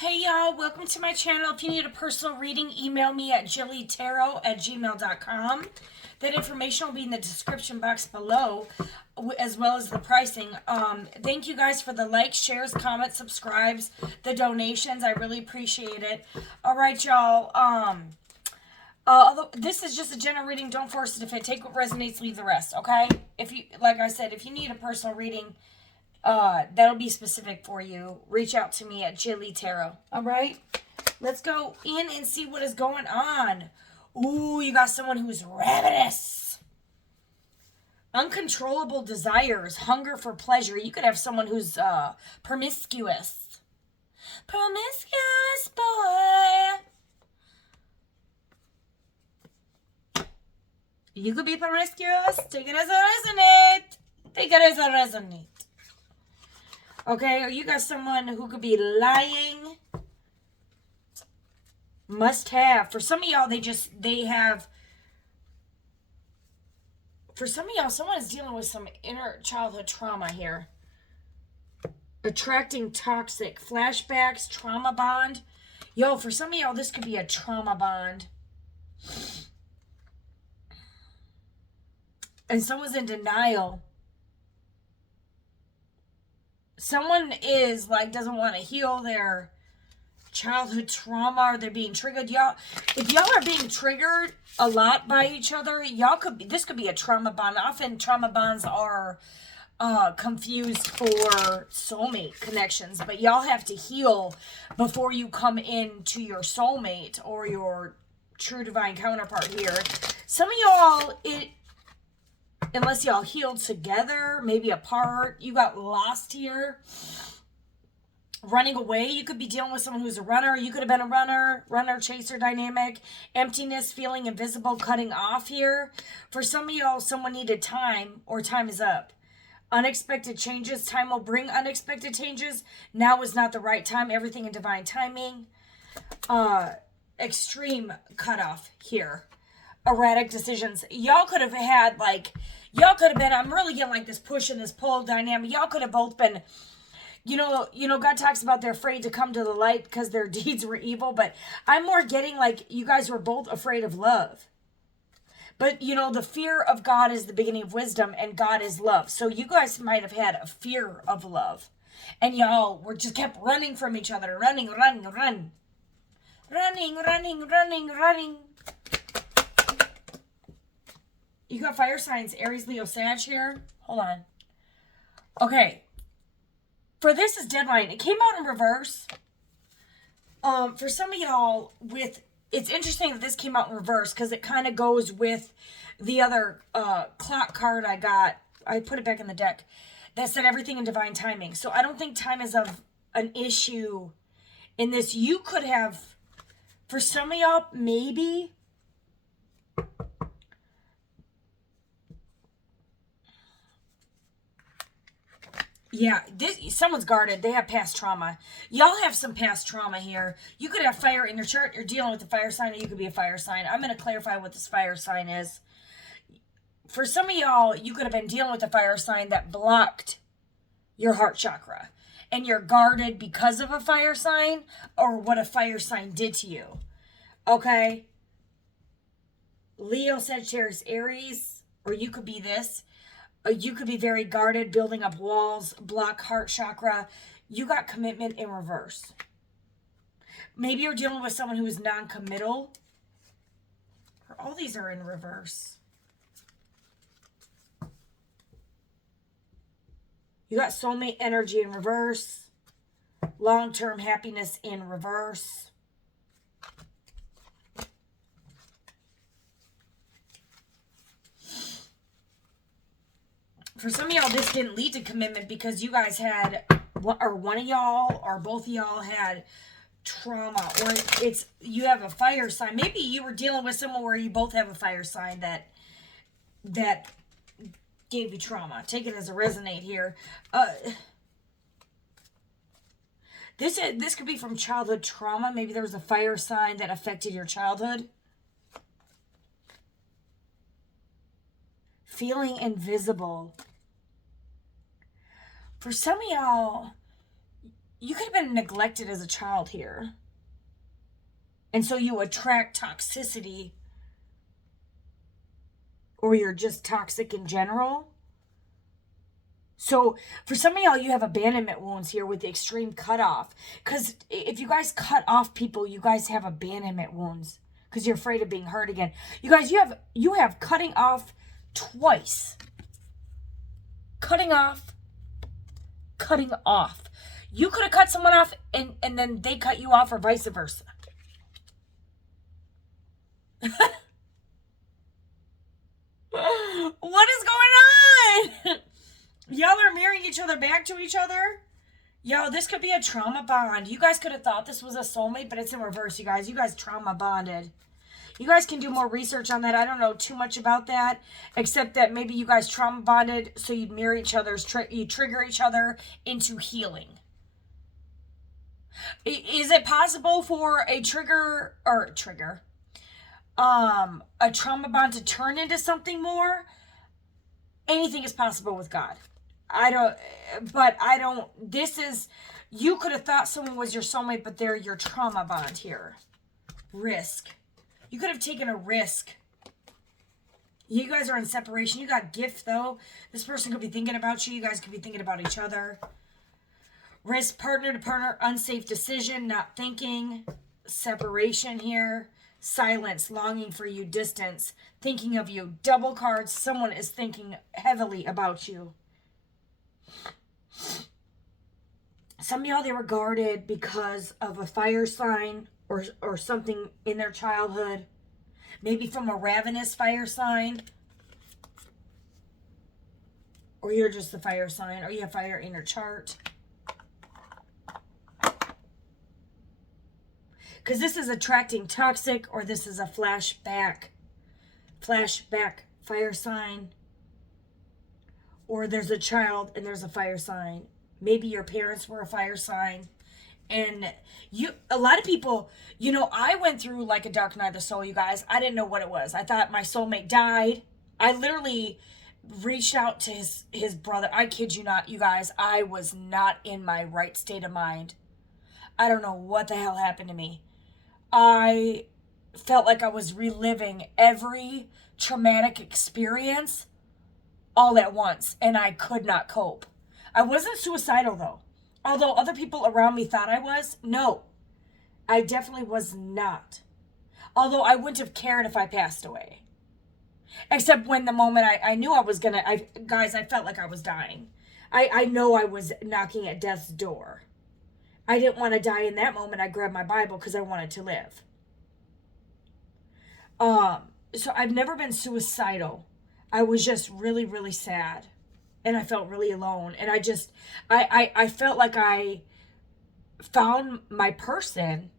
Hey y'all, welcome to my channel. If you need a personal reading, email me at jillytarot@gmail.com. That information will be in the description box below, as well as the pricing. Thank you guys for the likes, shares, comments, subscribes, the donations. I really appreciate it. All right, y'all. Although this is just a general reading, don't force it. If it take what resonates, leave the rest. Okay? If you, like I said, if you need a personal reading, that'll be specific for you. Reach out to me at Jilly Tarot. All right, let's go in and see what is going on. Ooh, you got someone who's ravenous. Uncontrollable desires, hunger for pleasure. You could have someone who's promiscuous. Promiscuous boy. You could be promiscuous. Take it as a resonate. Take it as a resonate. Okay, or you got someone who could be lying. Must have. For some of y'all, they have. For some of y'all, someone is dealing with some inner childhood trauma here. Attracting toxic flashbacks, trauma bond. Yo, for some of y'all, this could be a trauma bond. And someone's in denial. Someone is like doesn't want to heal their childhood trauma, or they're being triggered. Y'all, if y'all are being triggered a lot by each other, y'all could be, this could be a trauma bond. Often trauma bonds are confused for soulmate connections, but y'all have to heal before you come into your soulmate or your true divine counterpart here. Some of y'all, unless y'all healed together, maybe apart, you got lost here. Running away, you could be dealing with someone who's a runner. You could have been a runner-chaser dynamic. Emptiness, feeling invisible, cutting off here. For some of y'all, someone needed time, or time is up. Unexpected changes, time will bring unexpected changes. Now is not the right time, everything in divine timing. Extreme cutoff here. Erratic decisions. Y'all could have had y'all could have been, I'm really getting like this push and this pull dynamic. Y'all could have both been, you know, God talks about they're afraid to come to the light because their deeds were evil, but I'm more getting like you guys were both afraid of love. But, you know, the fear of God is the beginning of wisdom, and God is love. So you guys might have had a fear of love. And y'all were just kept running from each other. Running. You got fire signs, Aries, Leo, Sag here. Hold on. Okay. For this is deadline. It came out in reverse. For some of y'all, it's interesting that this came out in reverse because it kind of goes with the other clock card I got. I put it back in the deck that said everything in divine timing. So I don't think time is an issue in this. You could have, for some of y'all, maybe. Yeah, someone's guarded. They have past trauma. Y'all have some past trauma here. You could have fire in your chart. You're dealing with the fire sign, or you could be a fire sign. I'm going to clarify what this fire sign is. For some of y'all, you could have been dealing with a fire sign that blocked your heart chakra. And you're guarded because of a fire sign or what a fire sign did to you. Okay? Leo, Sagittarius, Aries, or you could be this. You could be very guarded, building up walls, block heart chakra. You got commitment in reverse. Maybe you're dealing with someone who is non-committal. All these are in reverse. You got soulmate energy in reverse. Long-term happiness in reverse. For some of y'all, this didn't lead to commitment because you guys had, or one of y'all or both of y'all had trauma, or you have a fire sign. Maybe you were dealing with someone where you both have a fire sign that gave you trauma. Take it as a resonate here. This could be from childhood trauma. Maybe there was a fire sign that affected your childhood. Feeling invisible. For some of y'all, you could have been neglected as a child here. And so you attract toxicity, or you're just toxic in general. So for some of y'all, you have abandonment wounds here with the extreme cutoff. Because if you guys cut off people, you guys have abandonment wounds. Because you're afraid of being hurt again. You guys, you have cutting off twice. Cutting off. Cutting off. You could have cut someone off and then they cut you off, or vice versa. What is going on? Y'all are marrying each other back to each other? Yo, this could be a trauma bond. You guys could have thought this was a soulmate, but it's in reverse, you guys. You guys trauma bonded. You guys can do more research on that. I don't know too much about that, except that maybe you guys trauma bonded so you'd mirror each other's, you trigger each other into healing. Is it possible for a a trauma bond to turn into something more? Anything is possible with God. You could have thought someone was your soulmate, but they're your trauma bond here. Risk. You could have taken a risk. You guys are in separation. You got gift, though. This person could be thinking about you. You guys could be thinking about each other. Risk, partner to partner, unsafe decision, not thinking. Separation here. Silence, longing for you, distance, thinking of you. Double cards, someone is thinking heavily about you. Some of y'all, they were guarded because of a fire sign or something in their childhood. Maybe from a ravenous fire sign. Or you're just the fire sign, or you have fire in your chart. Because this is attracting toxic, or this is a flashback fire sign. Or there's a child and there's a fire sign. Maybe your parents were a fire sign. And a lot of people, I went through like a dark night of the soul, you guys. I didn't know what it was. I thought my soulmate died. I literally reached out to his brother. I kid you not, you guys. I was not in my right state of mind. I don't know what the hell happened to me. I felt like I was reliving every traumatic experience all at once, and I could not cope. I wasn't suicidal, though. Although other people around me thought I was. No, I definitely was not. Although I wouldn't have cared if I passed away. Except when the moment I knew I was guys, I felt like I was dying. I know I was knocking at death's door. I didn't want to die in that moment. I grabbed my Bible because I wanted to live. So I've never been suicidal. I was just really, really sad. And I felt really alone. And I felt like I found my person.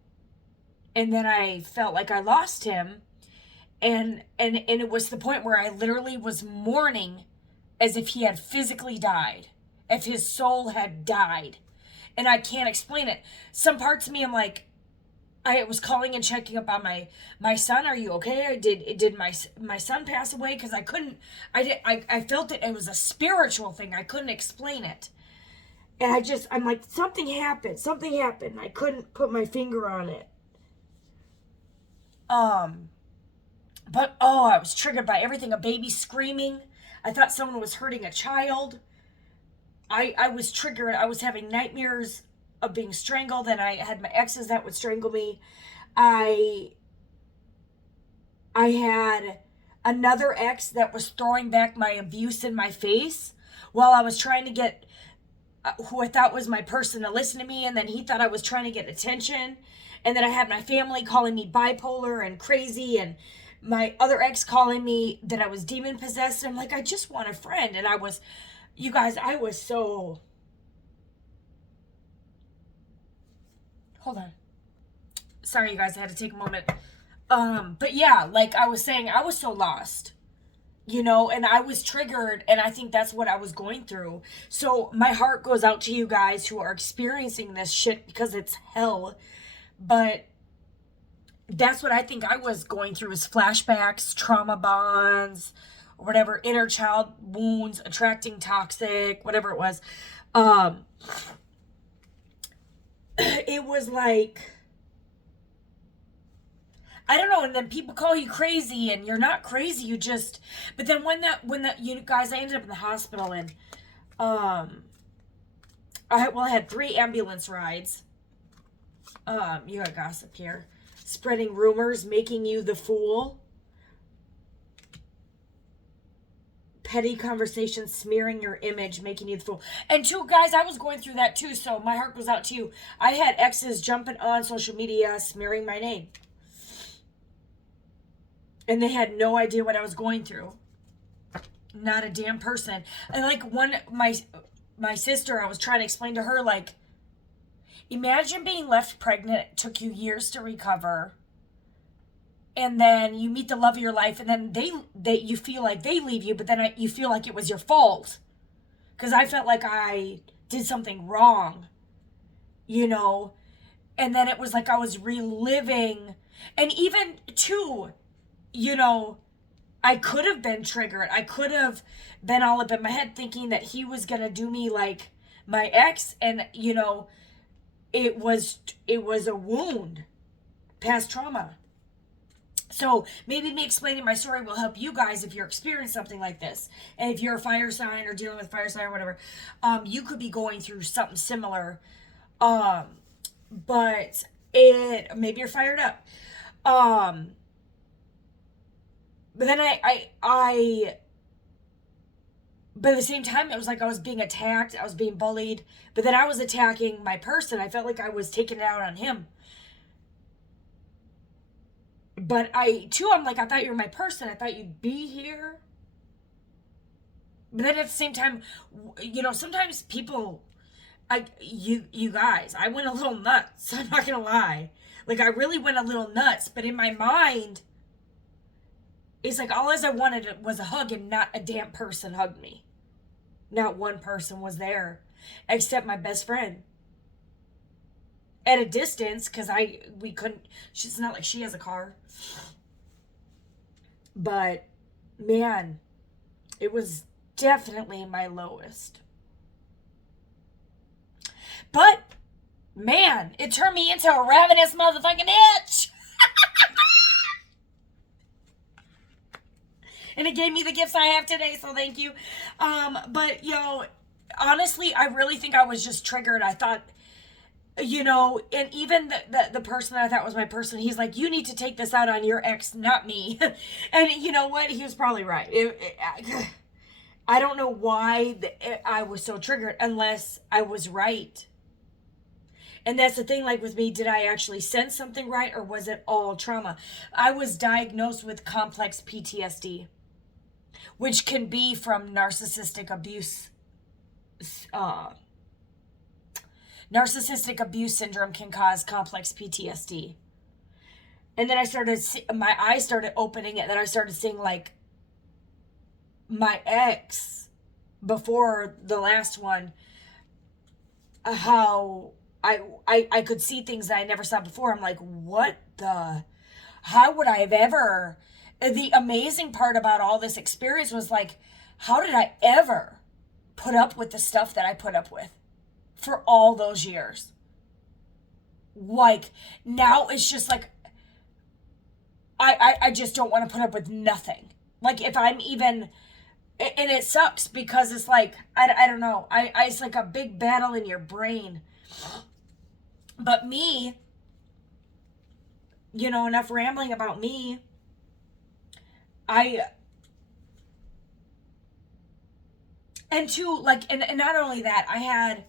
And then I felt like I lost him. And it was the point where I literally was mourning as if he had physically died. If his soul had died. And I can't explain it. Some parts of me, I'm like, I was calling and checking up on my son. Are you okay? Did my son pass away? Because I felt it was a spiritual thing. I couldn't explain it. And I'm like, something happened. I couldn't put my finger on it. But I was triggered by everything. A baby screaming. I thought someone was hurting a child. I was triggered. I was having nightmares of being strangled, and I had my exes that would strangle me. I had another ex that was throwing back my abuse in my face while I was trying to get who I thought was my person to listen to me, and then he thought I was trying to get attention. And then I had my family calling me bipolar and crazy, and my other ex calling me that I was demon possessed. And I'm like, I just want a friend. And you guys, I was so... Hold on. Sorry, you guys, I had to take a moment. But yeah, like I was saying, I was so lost. And I was triggered, and I think that's what I was going through. So my heart goes out to you guys who are experiencing this shit because it's hell. But that's what I think I was going through, is flashbacks, trauma bonds, or whatever, inner child wounds, attracting toxic, whatever it was. it was like, I don't know, and then people call you crazy, and you're not crazy, you just, but then you guys, I ended up in the hospital, and, I had 3 ambulance rides. You got gossip here. Spreading rumors, making you the fool. Petty conversations, smearing your image, making you the fool. And 2, guys, I was going through that too, so my heart goes out to you. I had exes jumping on social media, smearing my name. And they had no idea what I was going through. Not a damn person. And like my sister, I was trying to explain to her, like, imagine being left pregnant. It took you years to recover. And then you meet the love of your life, and then you feel like they leave you, but then you feel like it was your fault. Because I felt like I did something wrong, you know? And then it was like I was reliving. And even, too, you know, I could have been triggered. I could have been all up in my head thinking that he was going to do me like my ex. And, you know, it was a wound, past trauma. So maybe me explaining my story will help you guys if you're experiencing something like this. And if you're a fire sign or dealing with fire sign or whatever, you could be going through something similar. But maybe you're fired up. But then but at the same time, it was like I was being attacked. I was being bullied. But then I was attacking my person. I felt like I was taking it out on him. But I'm like, I thought you were my person. I thought you'd be here. But then at the same time, you know, sometimes people, you guys, I went a little nuts. I'm not going to lie. Like, I really went a little nuts. But in my mind, it's like all I wanted was a hug, and not a damn person hugged me. Not one person was there, except my best friend. At a distance, because we couldn't, it's not like she has a car. But, man, it was definitely my lowest. But, man, it turned me into a ravenous motherfucking itch. And it gave me the gifts I have today, so thank you. But, honestly, I really think I was just triggered. I thought, you know, and even the person that I thought was my person, he's like, you need to take this out on your ex, not me. And you know what? He was probably right. I don't know why I was so triggered unless I was right. And that's the thing, like with me, did I actually sense something right, or was it all trauma? I was diagnosed with complex PTSD, which can be from narcissistic abuse. Narcissistic abuse syndrome can cause complex PTSD. And then my eyes started opening, and then I started seeing, like, my ex before the last one, how I could see things that I never saw before. I'm like, how would I have ever, the amazing part about all this experience was like, how did I ever put up with the stuff that I put up with for all those years? Like, now it's just like, I just don't want to put up with nothing. Like, if I'm even, and it sucks because it's like, I don't know, it's like a big battle in your brain. But me, you know, enough rambling about me. And two, like, and not only that, I had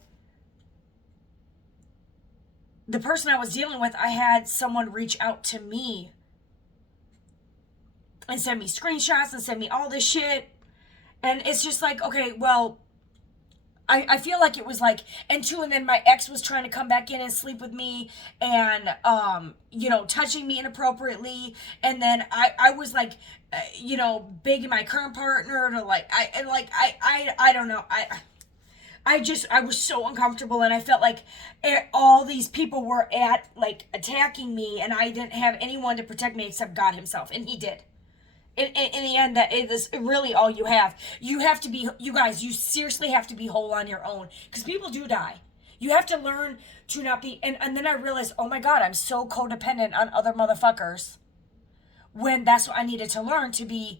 the person I was dealing with, I had someone reach out to me and send me screenshots and send me all this shit. And it's just like, okay, well, I feel like it was like, and then my ex was trying to come back in and sleep with me, and, you know, touching me inappropriately. And then I was like, you know, begging my current partner to I don't know. I was so uncomfortable, and I felt like all these people were attacking me, and I didn't have anyone to protect me except God himself. And he did. In the end, that is really all you have. You have to be, you guys, you seriously have to be whole on your own. Because people do die. You have to learn to not be, and then I realized, oh my God, I'm so codependent on other motherfuckers, when that's what I needed to learn, to be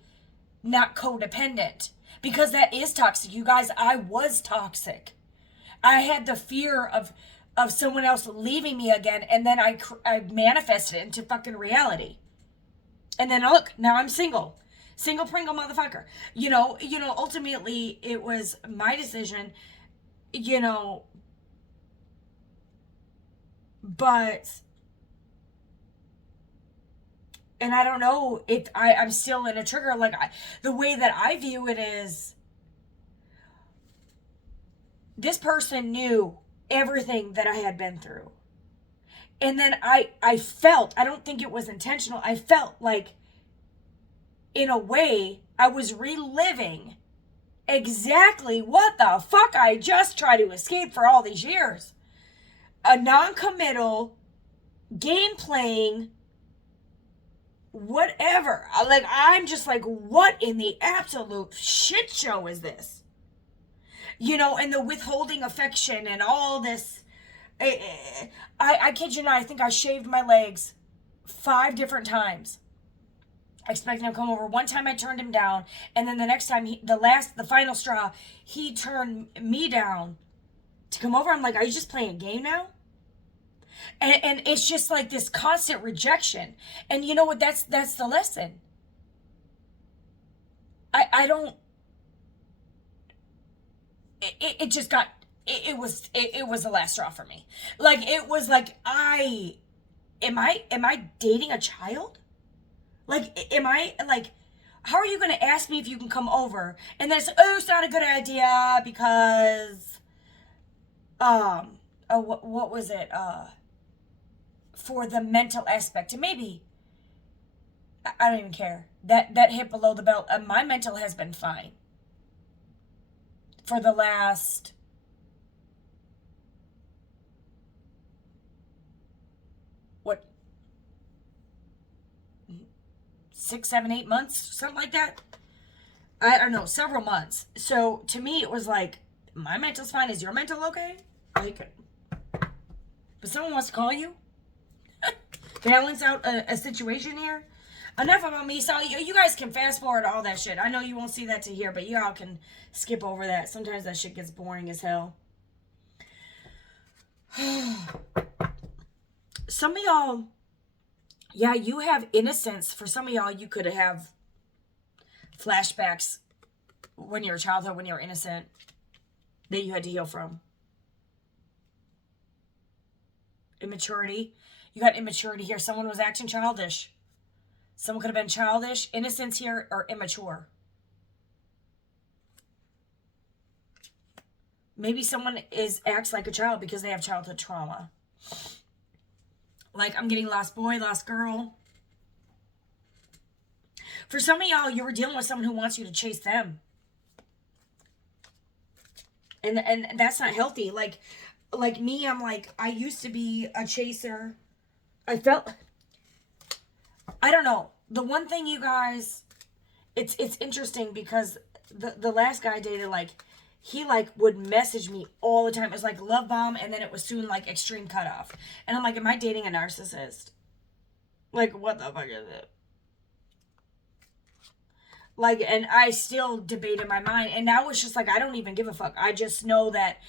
not codependent, because that is toxic. You guys, I was toxic. I had the fear of someone else leaving me again, and then I manifested it into fucking reality. And then look, now I'm single. Single Pringle motherfucker. Ultimately it was my decision, but, and I don't know if I'm still in a trigger. Like, the way that I view it is, this person knew everything that I had been through. And then I felt, I don't think it was intentional, I felt like, in a way, I was reliving exactly what the fuck I just tried to escape for all these years. A non-committal, game-playing, whatever. Like, I'm just like, what in the absolute shit show is this? And the withholding affection and all this. I kid you not, I think I shaved my legs 5 different times, expecting him to come over. One time I turned him down, and then the next time, the final straw, he turned me down to come over. I'm like, are you just playing a game now? And it's just like this constant rejection. And you know what? That's the lesson. I don't. It just got. It was the last straw for me. Like, it was like, am I dating a child? Like, am I, like, how are you going to ask me if you can come over? And then it's like, oh, it's not a good idea because, what was it? For the mental aspect. And maybe, I don't even care. That hit below the belt. My mental has been fine for the last, 6, 7, 8 months, something like that. I don't know, several months. So to me, it was like, my mental's fine. Is your mental okay? Like, but someone wants to call you, balance out a situation here. Enough about me. So you guys can fast forward all that shit. I know you won't see that to here, but you all can skip over that. Sometimes that shit gets boring as hell. Some of y'all, yeah, you have innocence. For some of y'all, you could have flashbacks when you were a childhood, when you were innocent, that you had to heal from. Immaturity. You got immaturity here. Someone was acting childish. Someone could have been childish, innocence here, or immature. Maybe someone acts like a child because they have childhood trauma. Like, I'm getting lost boy, lost girl. For some of y'all, you were dealing with someone who wants you to chase them. And that's not healthy. Like me, I'm like, I used to be a chaser. I don't know. The one thing, you guys, it's interesting because the last guy I dated, like, he, like, would message me all the time. It was like love bomb, and then it was soon, like, extreme cutoff. And I'm like, am I dating a narcissist? Like, what the fuck is it? Like, and I still debate in my mind. And now it's just like, I don't even give a fuck. I just know that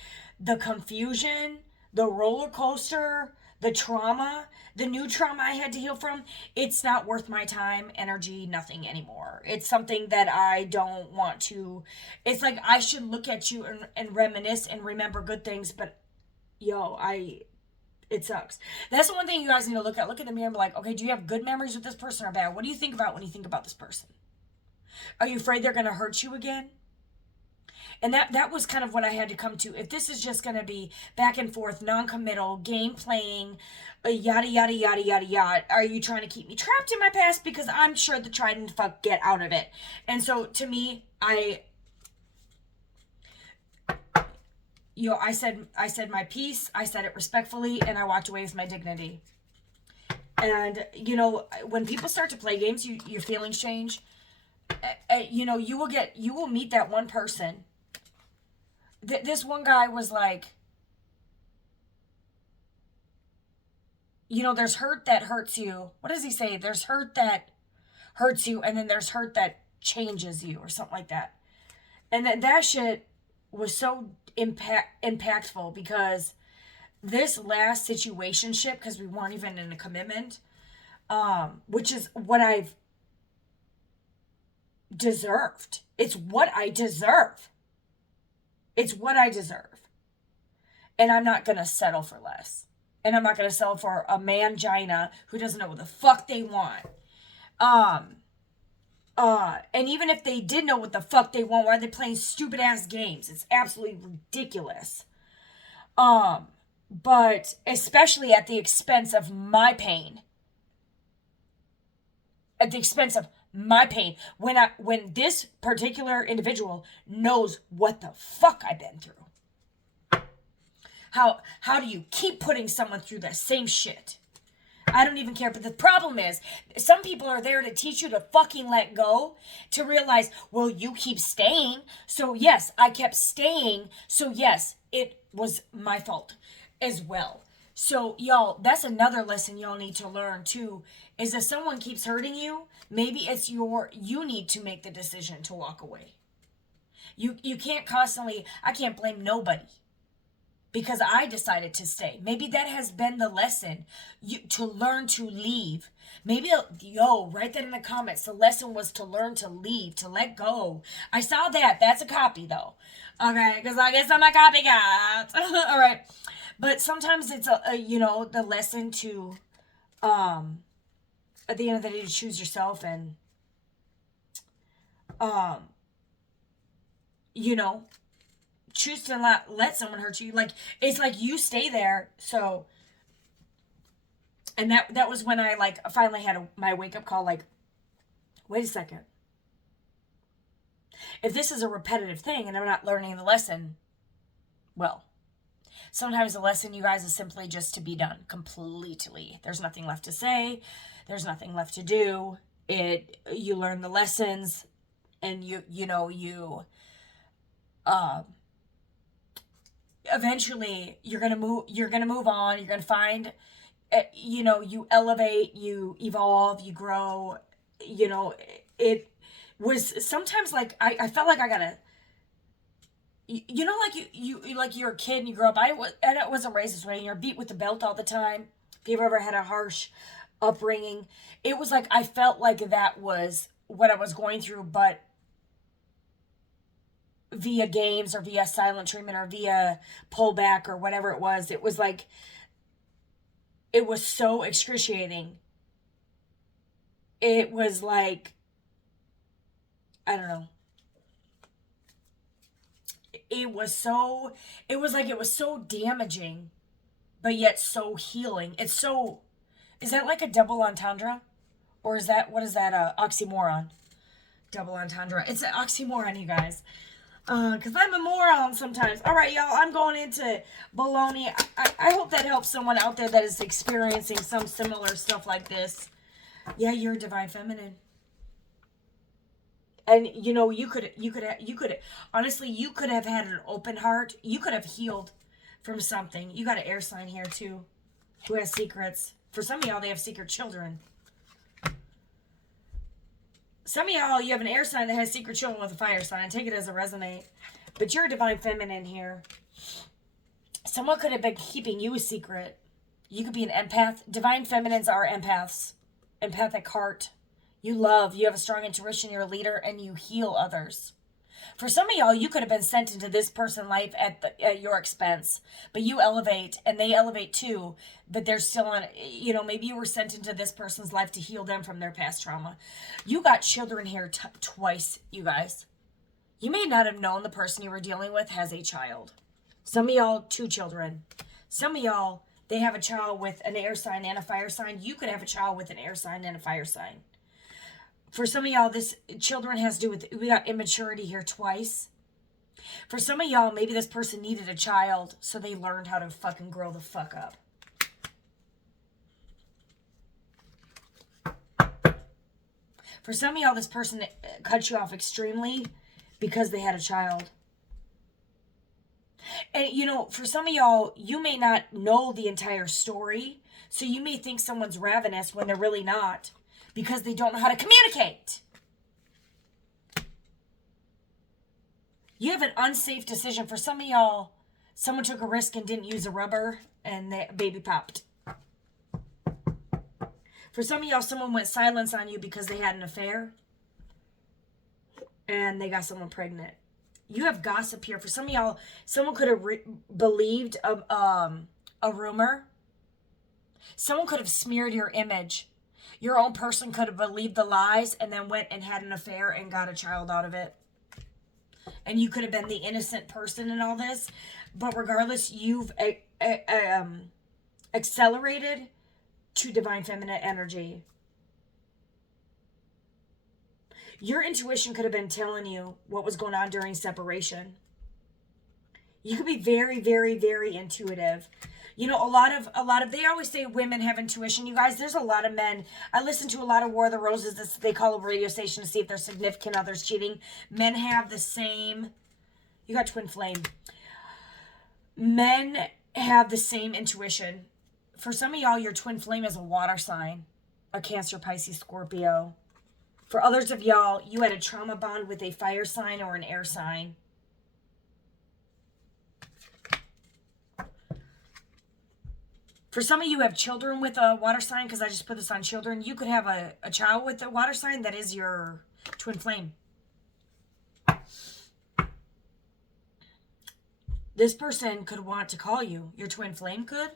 the confusion, the roller coaster, the trauma, the new trauma I had to heal from, it's not worth my time, energy, nothing anymore. It's something that I don't want to. It's like, I should look at you and reminisce and remember good things, but it sucks. That's the one thing you guys need to look at. Look in the mirror and be like, okay, do you have good memories with this person or bad? What do you think about when you think about this person? Are you afraid they're going to hurt you again? And that was kind of what I had to come to. If this is just going to be back and forth, non-committal, game playing, yada, yada, yada, yada, yada, are you trying to keep me trapped in my past? Because I'm sure the try and fuck get out of it. And so to me, I said my piece, I said it respectfully, and I walked away with my dignity. And, when people start to play games, your feelings change. You will meet that one person. This one guy was like, there's hurt that hurts you. What does he say? There's hurt that hurts you, and then there's hurt that changes you, or something like that. And that shit was so impactful, because this last situationship, because we weren't even in a commitment, which is what I've deserved. It's what I deserve. It's what I deserve. And I'm not going to settle for less. And I'm not going to settle for a mangina who doesn't know what the fuck they want. And even if they did know what the fuck they want, why are they playing stupid ass games? It's absolutely ridiculous. But especially at the expense of my pain. At the expense of my pain. When this particular individual knows what the fuck I've been through. How do you keep putting someone through the same shit? I don't even care. But the problem is, some people are there to teach you to fucking let go, to realize, well, you keep staying. So yes, I kept staying. So yes, it was my fault as well. So y'all, that's another lesson y'all need to learn too, is if someone keeps hurting you, maybe it's you need to make the decision to walk away. You can't constantly, I can't blame nobody. Because I decided to stay. Maybe that has been the lesson. To learn to leave. Maybe, write that in the comments. The lesson was to learn to leave, to let go. I saw that. That's a copy, though. Okay, because I guess I'm a copycat. All right. But sometimes it's, the lesson to, at the end of the day, to choose yourself and, choose to not let someone hurt you. Like, it's like you stay there. So, and that was when I finally had my wake up call. Like, wait a second. If this is a repetitive thing and I'm not learning the lesson, well, sometimes the lesson, you guys, is simply just to be done completely. There's nothing left to say. There's nothing left to do. You learn the lessons, and you eventually you're gonna move on. You're gonna find, you elevate, you evolve, you grow. It was sometimes like I felt like I gotta, like you're a kid and you grow up. I wasn't raised this way, and you're beat with the belt all the time. If you've ever had a harsh upbringing, it was like I felt like that was what I was going through, but via games or via silent treatment or via pullback or whatever it was. It was like, it was so excruciating. It was like, I don't know. It was so damaging, but yet so healing. Is that like a double entendre? Or what is that, oxymoron? Double entendre. It's an oxymoron, you guys. Because I'm a moron sometimes. All right, y'all, I'm going into baloney. I hope that helps someone out there that is experiencing some similar stuff like this. Yeah, you're a divine feminine. And, you could honestly, you could have had an open heart. You could have healed from something. You got an air sign here, too, who has secrets. For some of y'all, they have secret children. Some of y'all, you have an air sign that has secret children with a fire sign. Take it as a resonate. But you're a divine feminine here. Someone could have been keeping you a secret. You could be an empath. Divine feminines are empaths. Empathic heart. You love. You have a strong intuition. You're a leader, and you heal others. For some of y'all, you could have been sent into this person's life at your expense. But you elevate, and they elevate too. But they're still on, maybe you were sent into this person's life to heal them from their past trauma. You got children here twice, you guys. You may not have known the person you were dealing with has a child. Some of y'all, 2 children. Some of y'all, they have a child with an air sign and a fire sign. You could have a child with an air sign and a fire sign. For some of y'all, this children has to do with, we got immaturity here twice. For some of y'all, maybe this person needed a child, so they learned how to fucking grow the fuck up. For some of y'all, this person cut you off extremely because they had a child. And, you know, for some of y'all, you may not know the entire story. So you may think someone's ravenous when they're really not, because they don't know how to communicate. You have an unsafe decision. For some of y'all, someone took a risk and didn't use a rubber and the baby popped. For some of y'all, someone went silence on you because they had an affair and they got someone pregnant. You have gossip here. For some of y'all, someone could have believed a rumor. Someone could have smeared your image. Your own person could have believed the lies and then went and had an affair and got a child out of it. And you could have been the innocent person in all this. But regardless, you've accelerated to divine feminine energy. Your intuition could have been telling you what was going on during separation. You could be very, very, very intuitive. You know, a lot of, they always say women have intuition. You guys, there's a lot of men. I listen to a lot of War of the Roses. They call a radio station to see if their significant other's cheating. Men have the same, you got twin flame. Men have the same intuition. For some of y'all, your twin flame is a water sign. A Cancer, Pisces, Scorpio. For others of y'all, you had a trauma bond with a fire sign or an air sign. For some of you have children with a water sign, because I just put this on children. You could have a child with a water sign that is your twin flame. This person could want to call you. Your twin flame could.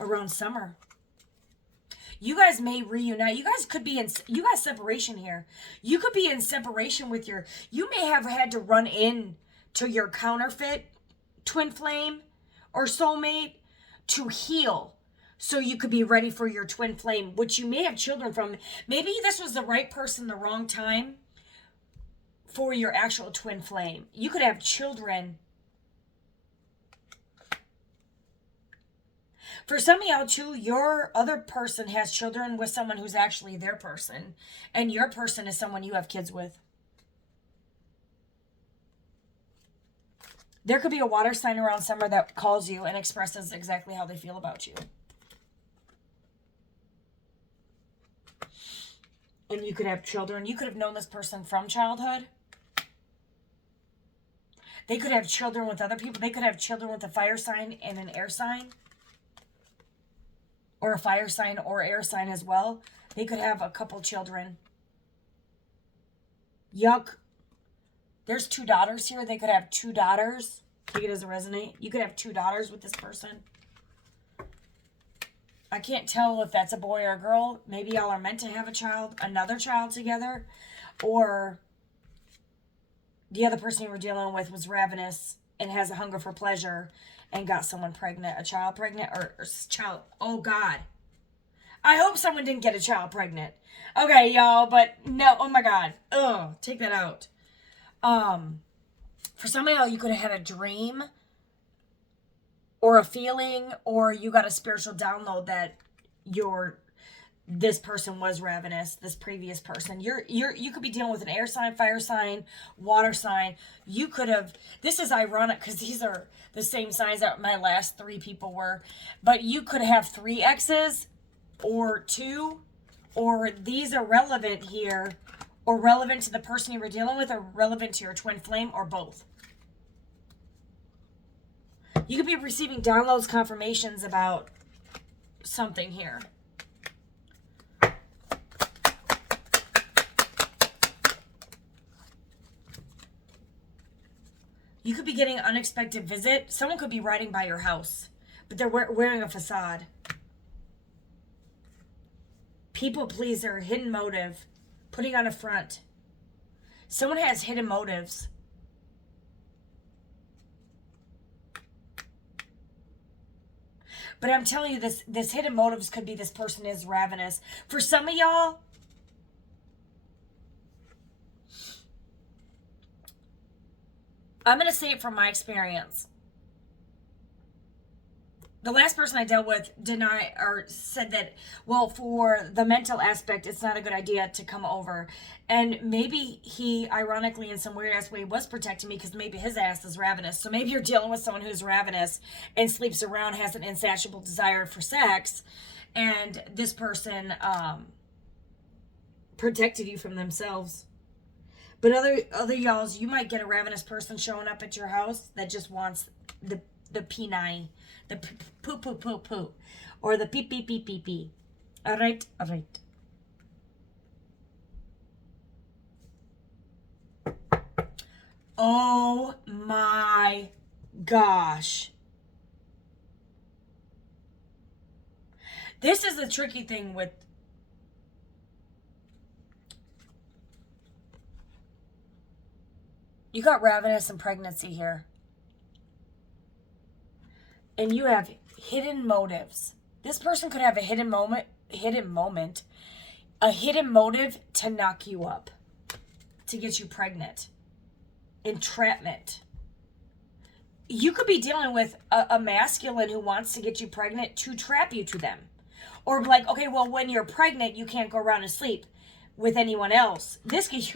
Around summer. You guys may reunite. You guys could be in, you got separation here. You could be in separation with your, you may have had to run in to your counterfeit twin flame or soulmate to heal, so you could be ready for your twin flame, which you may have children from. Maybe this was the right person, the wrong time for your actual twin flame. You could have children. For some of y'all too, your other person has children with someone who's actually their person, and your person is someone you have kids with. There could be a water sign around summer that calls you and expresses exactly how they feel about you. And you could have children. You could have known this person from childhood. They could have children with other people. They could have children with a fire sign and an air sign. Or a fire sign or air sign as well. They could have a couple children. Yuck. There's 2 daughters here. They could have 2 daughters. Take it as a resonate. You could have 2 daughters with this person. I can't tell if that's a boy or a girl. Maybe y'all are meant to have a child, another child together. Or the other person you were dealing with was ravenous and has a hunger for pleasure and got someone pregnant, a child pregnant, or child. Oh, God. I hope someone didn't get a child pregnant. Okay, y'all, but no, oh my God. Ugh, take that out. For some of y'all, you could have had a dream or a feeling, or you got a spiritual download that this person was ravenous, this previous person. You could be dealing with an air sign, fire sign, water sign. You could have, this is ironic because these are the same signs that my last 3 people were, but you could have 3 exes or 2, or these are relevant here, or relevant to the person you were dealing with, or relevant to your twin flame, or both. You could be receiving downloads, confirmations about something here. You could be getting an unexpected visit. Someone could be riding by your house, but they're wearing a facade. People pleaser, hidden motive, putting on a front. Someone has hidden motives. But I'm telling you, this hidden motives could be this person is ravenous. For some of y'all, I'm going to say it from my experience. The last person I dealt with denied or said that, well, for the mental aspect, it's not a good idea to come over. And maybe he, ironically, in some weird ass way, was protecting me because maybe his ass is ravenous. So maybe you're dealing with someone who's ravenous and sleeps around, has an insatiable desire for sex, and this person protected you from themselves. But other y'alls, you might get a ravenous person showing up at your house that just wants the P9, the poo poo poo poo, or the pee pee pee pee pee. All right, all right. Oh my gosh. This is the tricky thing with you got ravenous and pregnancy here. And you have hidden motives. This person could have a hidden motive to knock you up, to get you pregnant. Entrapment. You could be dealing with a masculine who wants to get you pregnant to trap you to them. Or like, okay, well, when you're pregnant, you can't go around and sleep with anyone else. This could...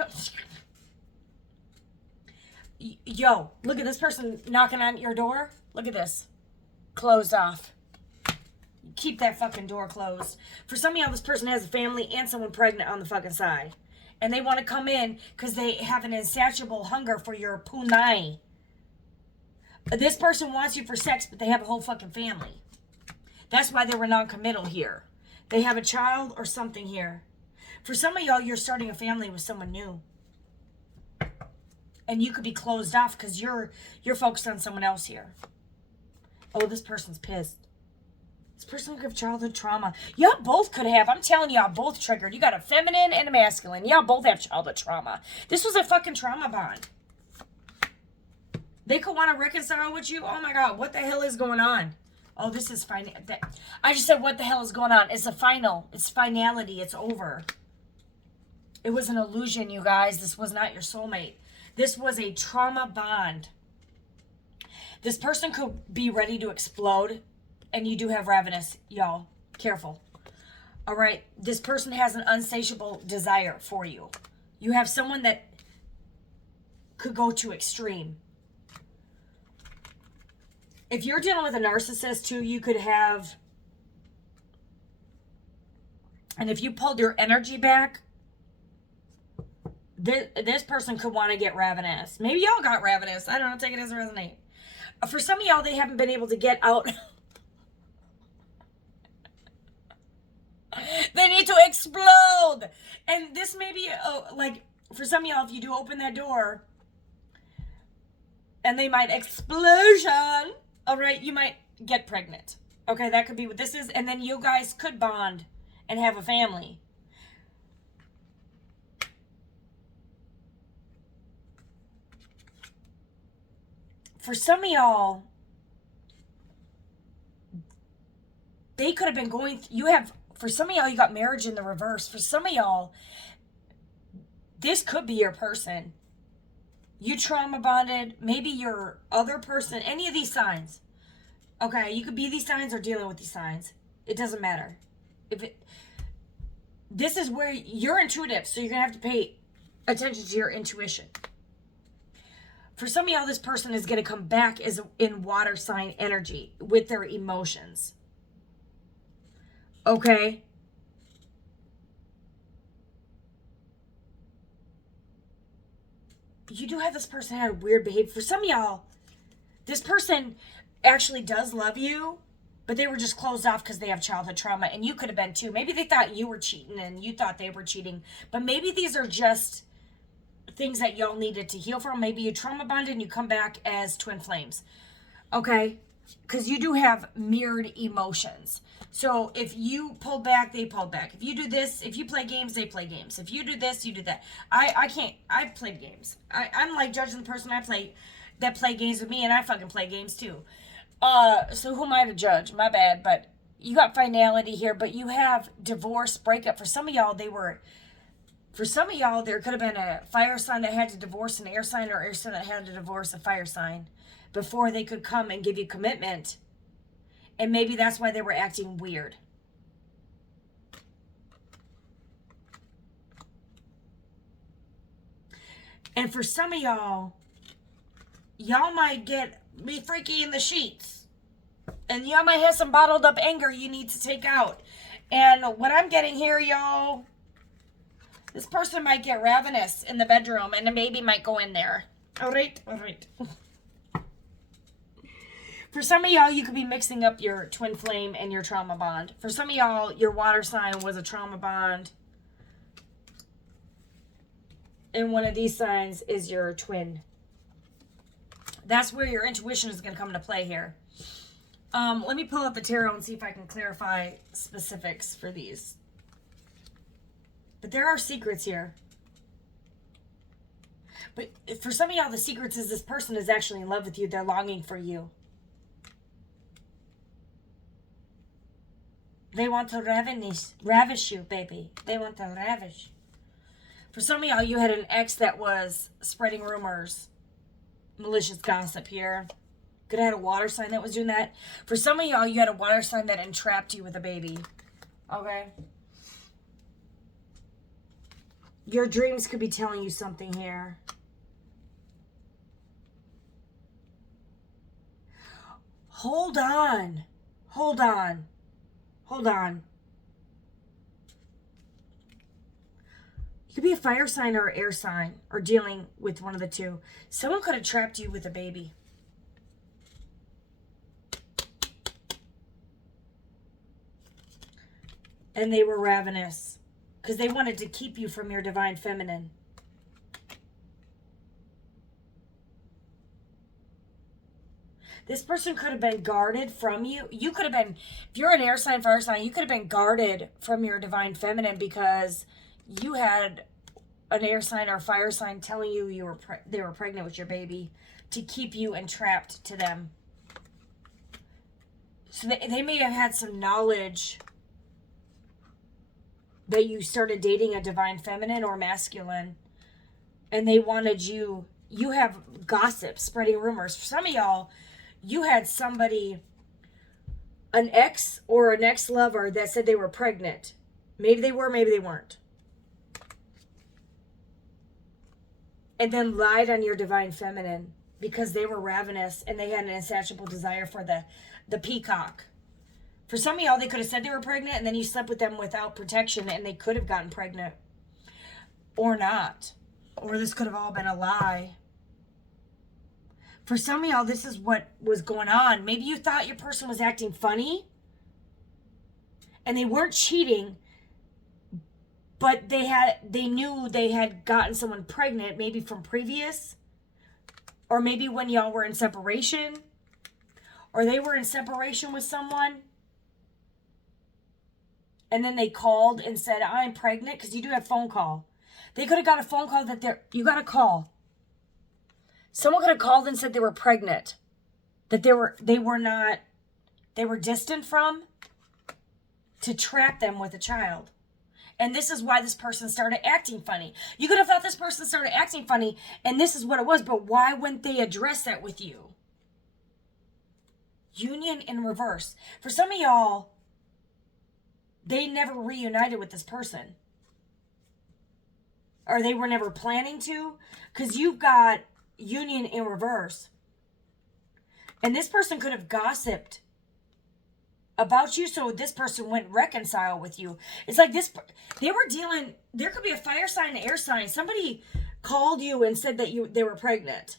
Yo, look at this person knocking on your door. Look at this. Closed off. Keep that fucking door closed. For some of y'all, this person has a family and someone pregnant on the fucking side. And they want to come in because they have an insatiable hunger for your punai. This person wants you for sex, but they have a whole fucking family. That's why they were non-committal here. They have a child or something here. For some of y'all, you're starting a family with someone new. And you could be closed off because you're focused on someone else here. Oh, this person's pissed. This person could have childhood trauma. Y'all both could have. I'm telling y'all both triggered. You got a feminine and a masculine. Y'all both have childhood trauma. This was a fucking trauma bond. They could want to reconcile with you. Oh my God, what the hell is going on? Oh, this is fine. I just said, what the hell is going on? It's a final. It's finality. It's over. It was an illusion, you guys. This was not your soulmate. This was a trauma bond. This person could be ready to explode, and you do have ravenous, y'all. Careful. All right. This person has an insatiable desire for you. You have someone that could go to extreme. If you're dealing with a narcissist too, you could have, and if you pulled your energy back, this person could want to get ravenous. Maybe y'all got ravenous. I don't know. Take it as a resonate. For some of y'all, they haven't been able to get out. They need to explode. And this may be, like, for some of y'all, if you do open that door, and they might explosion, all right, you might get pregnant. Okay, that could be what this is. And then you guys could bond and have a family. For some of y'all, they could have been going, for some of y'all, you got marriage in the reverse. For some of y'all, this could be your person. You trauma bonded, maybe your other person, any of these signs. Okay, you could be these signs or dealing with these signs. It doesn't matter. This is where you're intuitive, so you're going to have to pay attention to your intuition. For some of y'all, this person is going to come back as in water sign energy with their emotions. Okay? You do have this person had weird behavior. For some of y'all, this person actually does love you, but they were just closed off because they have childhood trauma, and you could have been too. Maybe they thought you were cheating and you thought they were cheating, but maybe these are just things that y'all needed to heal from. Maybe you trauma bonded and you come back as twin flames. Okay? Because you do have mirrored emotions. So if you pull back, they pull back. If you do this, if you play games, they play games. If you do this, you do that. I can't. I played games. I'm like judging the person that play games with me, and I fucking play games too. So who am I to judge? My bad. But you got finality here, but you have divorce, breakup. For some of y'all, there could have been a fire sign that had to divorce an air sign, or air sign that had to divorce a fire sign before they could come and give you commitment. And maybe that's why they were acting weird. And for some of y'all might be freaky in the sheets. And y'all might have some bottled up anger you need to take out. And what I'm getting here, y'all, this person might get ravenous in the bedroom and the baby might go in there. All right. For some of y'all, you could be mixing up your twin flame and your trauma bond. For some of y'all, your water sign was a trauma bond. And one of these signs is your twin. That's where your intuition is going to come into play here. Let me pull up the tarot and see if I can clarify specifics for these. But there are secrets here. But for some of y'all, the secrets is this person is actually in love with you. They're longing for you. They want to ravish you, baby. They want to ravish. For some of y'all, you had an ex that was spreading rumors, malicious gossip here. Could have had a water sign that was doing that. For some of y'all, you had a water sign that entrapped you with a baby. Okay? Your dreams could be telling you something here. Hold on. You could be a fire sign or air sign, or dealing with one of the two. Someone could have trapped you with a baby. And they were ravenous because they wanted to keep you from your divine feminine. This person could have been guarded from you. You could have been, if you're an air sign, fire sign, you could have been guarded from your divine feminine because you had an air sign or fire sign telling you they were pregnant with your baby to keep you entrapped to them. So they may have had some knowledge that you started dating a divine feminine or masculine, and they wanted you have gossip, spreading rumors. For some of y'all, you had somebody, an ex or an ex-lover that said they were pregnant. Maybe they were, maybe they weren't. And then lied on your divine feminine because they were ravenous and they had an insatiable desire for the peacock. For some of y'all, they could have said they were pregnant and then you slept with them without protection and they could have gotten pregnant. Or not. Or this could have all been a lie. For some of y'all, this is what was going on. Maybe you thought your person was acting funny and they weren't cheating, but they knew they had gotten someone pregnant, maybe from previous, or maybe when y'all were in separation, or they were in separation with someone, and then they called and said, I'm pregnant, because you do have phone call. They could have got a phone call that you got a call. Someone could have called and said they were pregnant, that they were distant from, to trap them with a child. And this is why this person started acting funny. You could have thought this person started acting funny, and this is what it was, but why wouldn't they address that with you? Union in reverse. For some of y'all, they never reunited with this person. Or they were never planning to, because you've got union in reverse. And this person could have gossiped about you, so this person went reconcile with you. It's like this, they were dealing, there could be a fire sign, an air sign. Somebody called you and said that they were pregnant.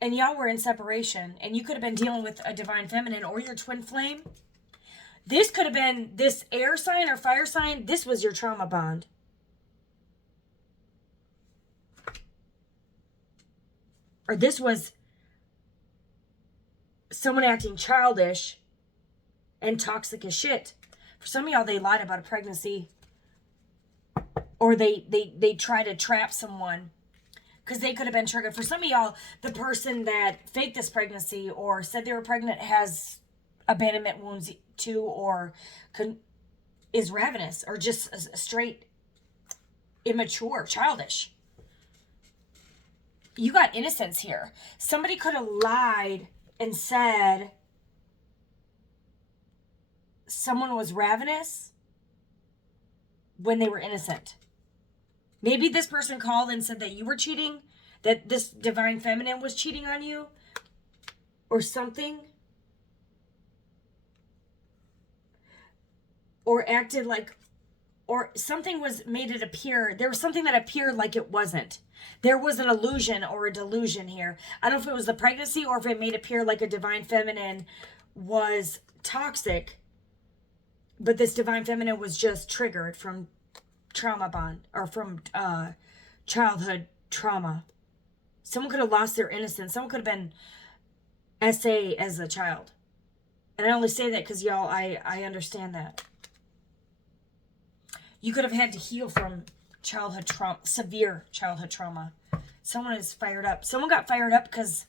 And y'all were in separation, and you could have been dealing with a divine feminine or your twin flame. This could have been this air sign or fire sign. This was your trauma bond. Or this was someone acting childish and toxic as shit. For some of y'all, they lied about a pregnancy. Or they try to trap someone because they could have been triggered. For some of y'all, the person that faked this pregnancy or said they were pregnant has abandonment wounds too, or is ravenous, or just a straight immature, childish. You got innocence here. Somebody could have lied and said someone was ravenous when they were innocent. Maybe this person called and said that you were cheating, that this divine feminine was cheating on you, or something. Or acted like, or something was made it appear, there was something that appeared like it wasn't. There was an illusion or a delusion here. I don't know if it was the pregnancy or if it made it appear like a divine feminine was toxic, but this divine feminine was just triggered from trauma bond, or from childhood trauma. Someone could have lost their innocence. Someone could have been SA as a child. And I only say that because, y'all, I understand that. You could have had to heal from childhood trauma, severe childhood trauma. Someone is fired up. Someone got fired up because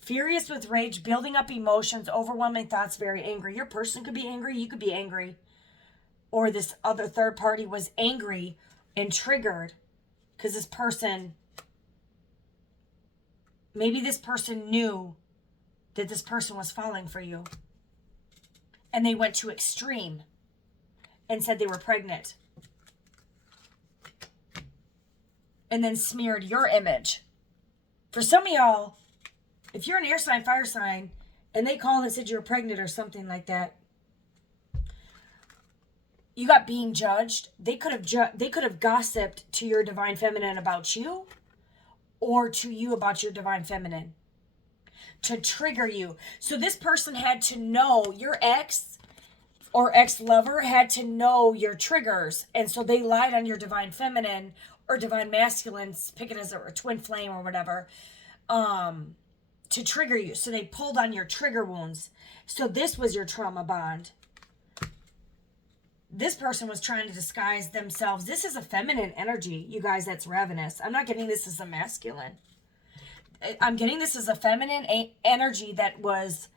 furious with rage, building up emotions, overwhelming thoughts, very angry. Your person could be angry. You could be angry. Or this other third party was angry and triggered because this person, maybe this person knew that this person was falling for you. And they went to extreme and said they were pregnant. And then smeared your image. For some of y'all, if you're an air sign, fire sign, and they called and said you were pregnant or something like that, you got being judged. They could have gossiped to your divine feminine about you, or to you about your divine feminine, to trigger you. So this person had to know, your ex or ex-lover had to know your triggers. And so they lied on your divine feminine or divine masculine, pick it as a twin flame or whatever, to trigger you. So they pulled on your trigger wounds. So this was your trauma bond. This person was trying to disguise themselves. This is a feminine energy, you guys, that's ravenous. I'm not getting this as a masculine. I'm getting this as a feminine energy that was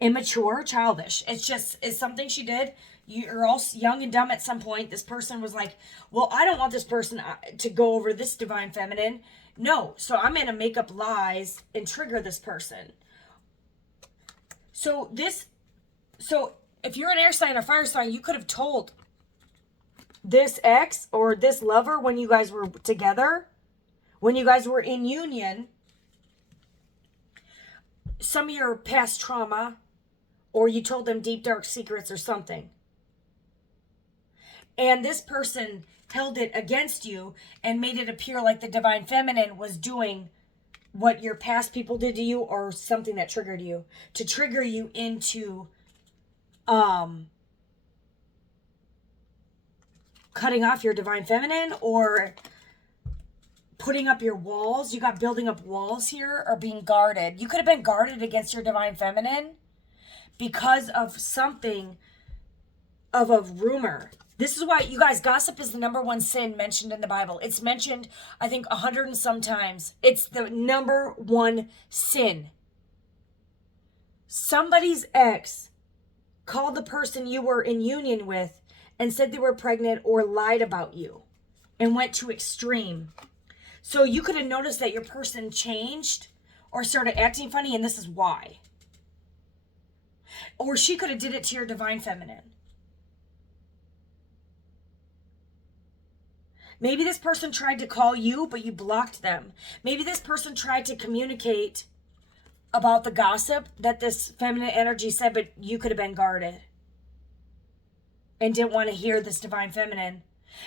immature, childish. It's something she did. You're all young and dumb at some point. This person was like, well, I don't want this person to go over this divine feminine. No, so I'm going to make up lies and trigger this person. So if you're an air sign or fire sign, you could have told this ex or this lover when you guys were together, when you guys were in union, some of your past trauma, or you told them deep, dark secrets or something. And this person held it against you and made it appear like the divine feminine was doing what your past people did to you, or something that triggered you, to trigger you into cutting off your divine feminine or putting up your walls. You got building up walls here, or being guarded. You could have been guarded against your divine feminine because of something of a rumor. This is why, you guys, gossip is the number one sin mentioned in the Bible. It's mentioned, I think, 100 and some times. It's the number one sin. Somebody's ex called the person you were in union with and said they were pregnant, or lied about you and went to extreme. So you could have noticed that your person changed or started acting funny, and this is why. Or she could have did it to your divine feminine. Maybe this person tried to call you, but you blocked them. Maybe this person tried to communicate about the gossip that this feminine energy said, but you could have been guarded and didn't want to hear this divine feminine.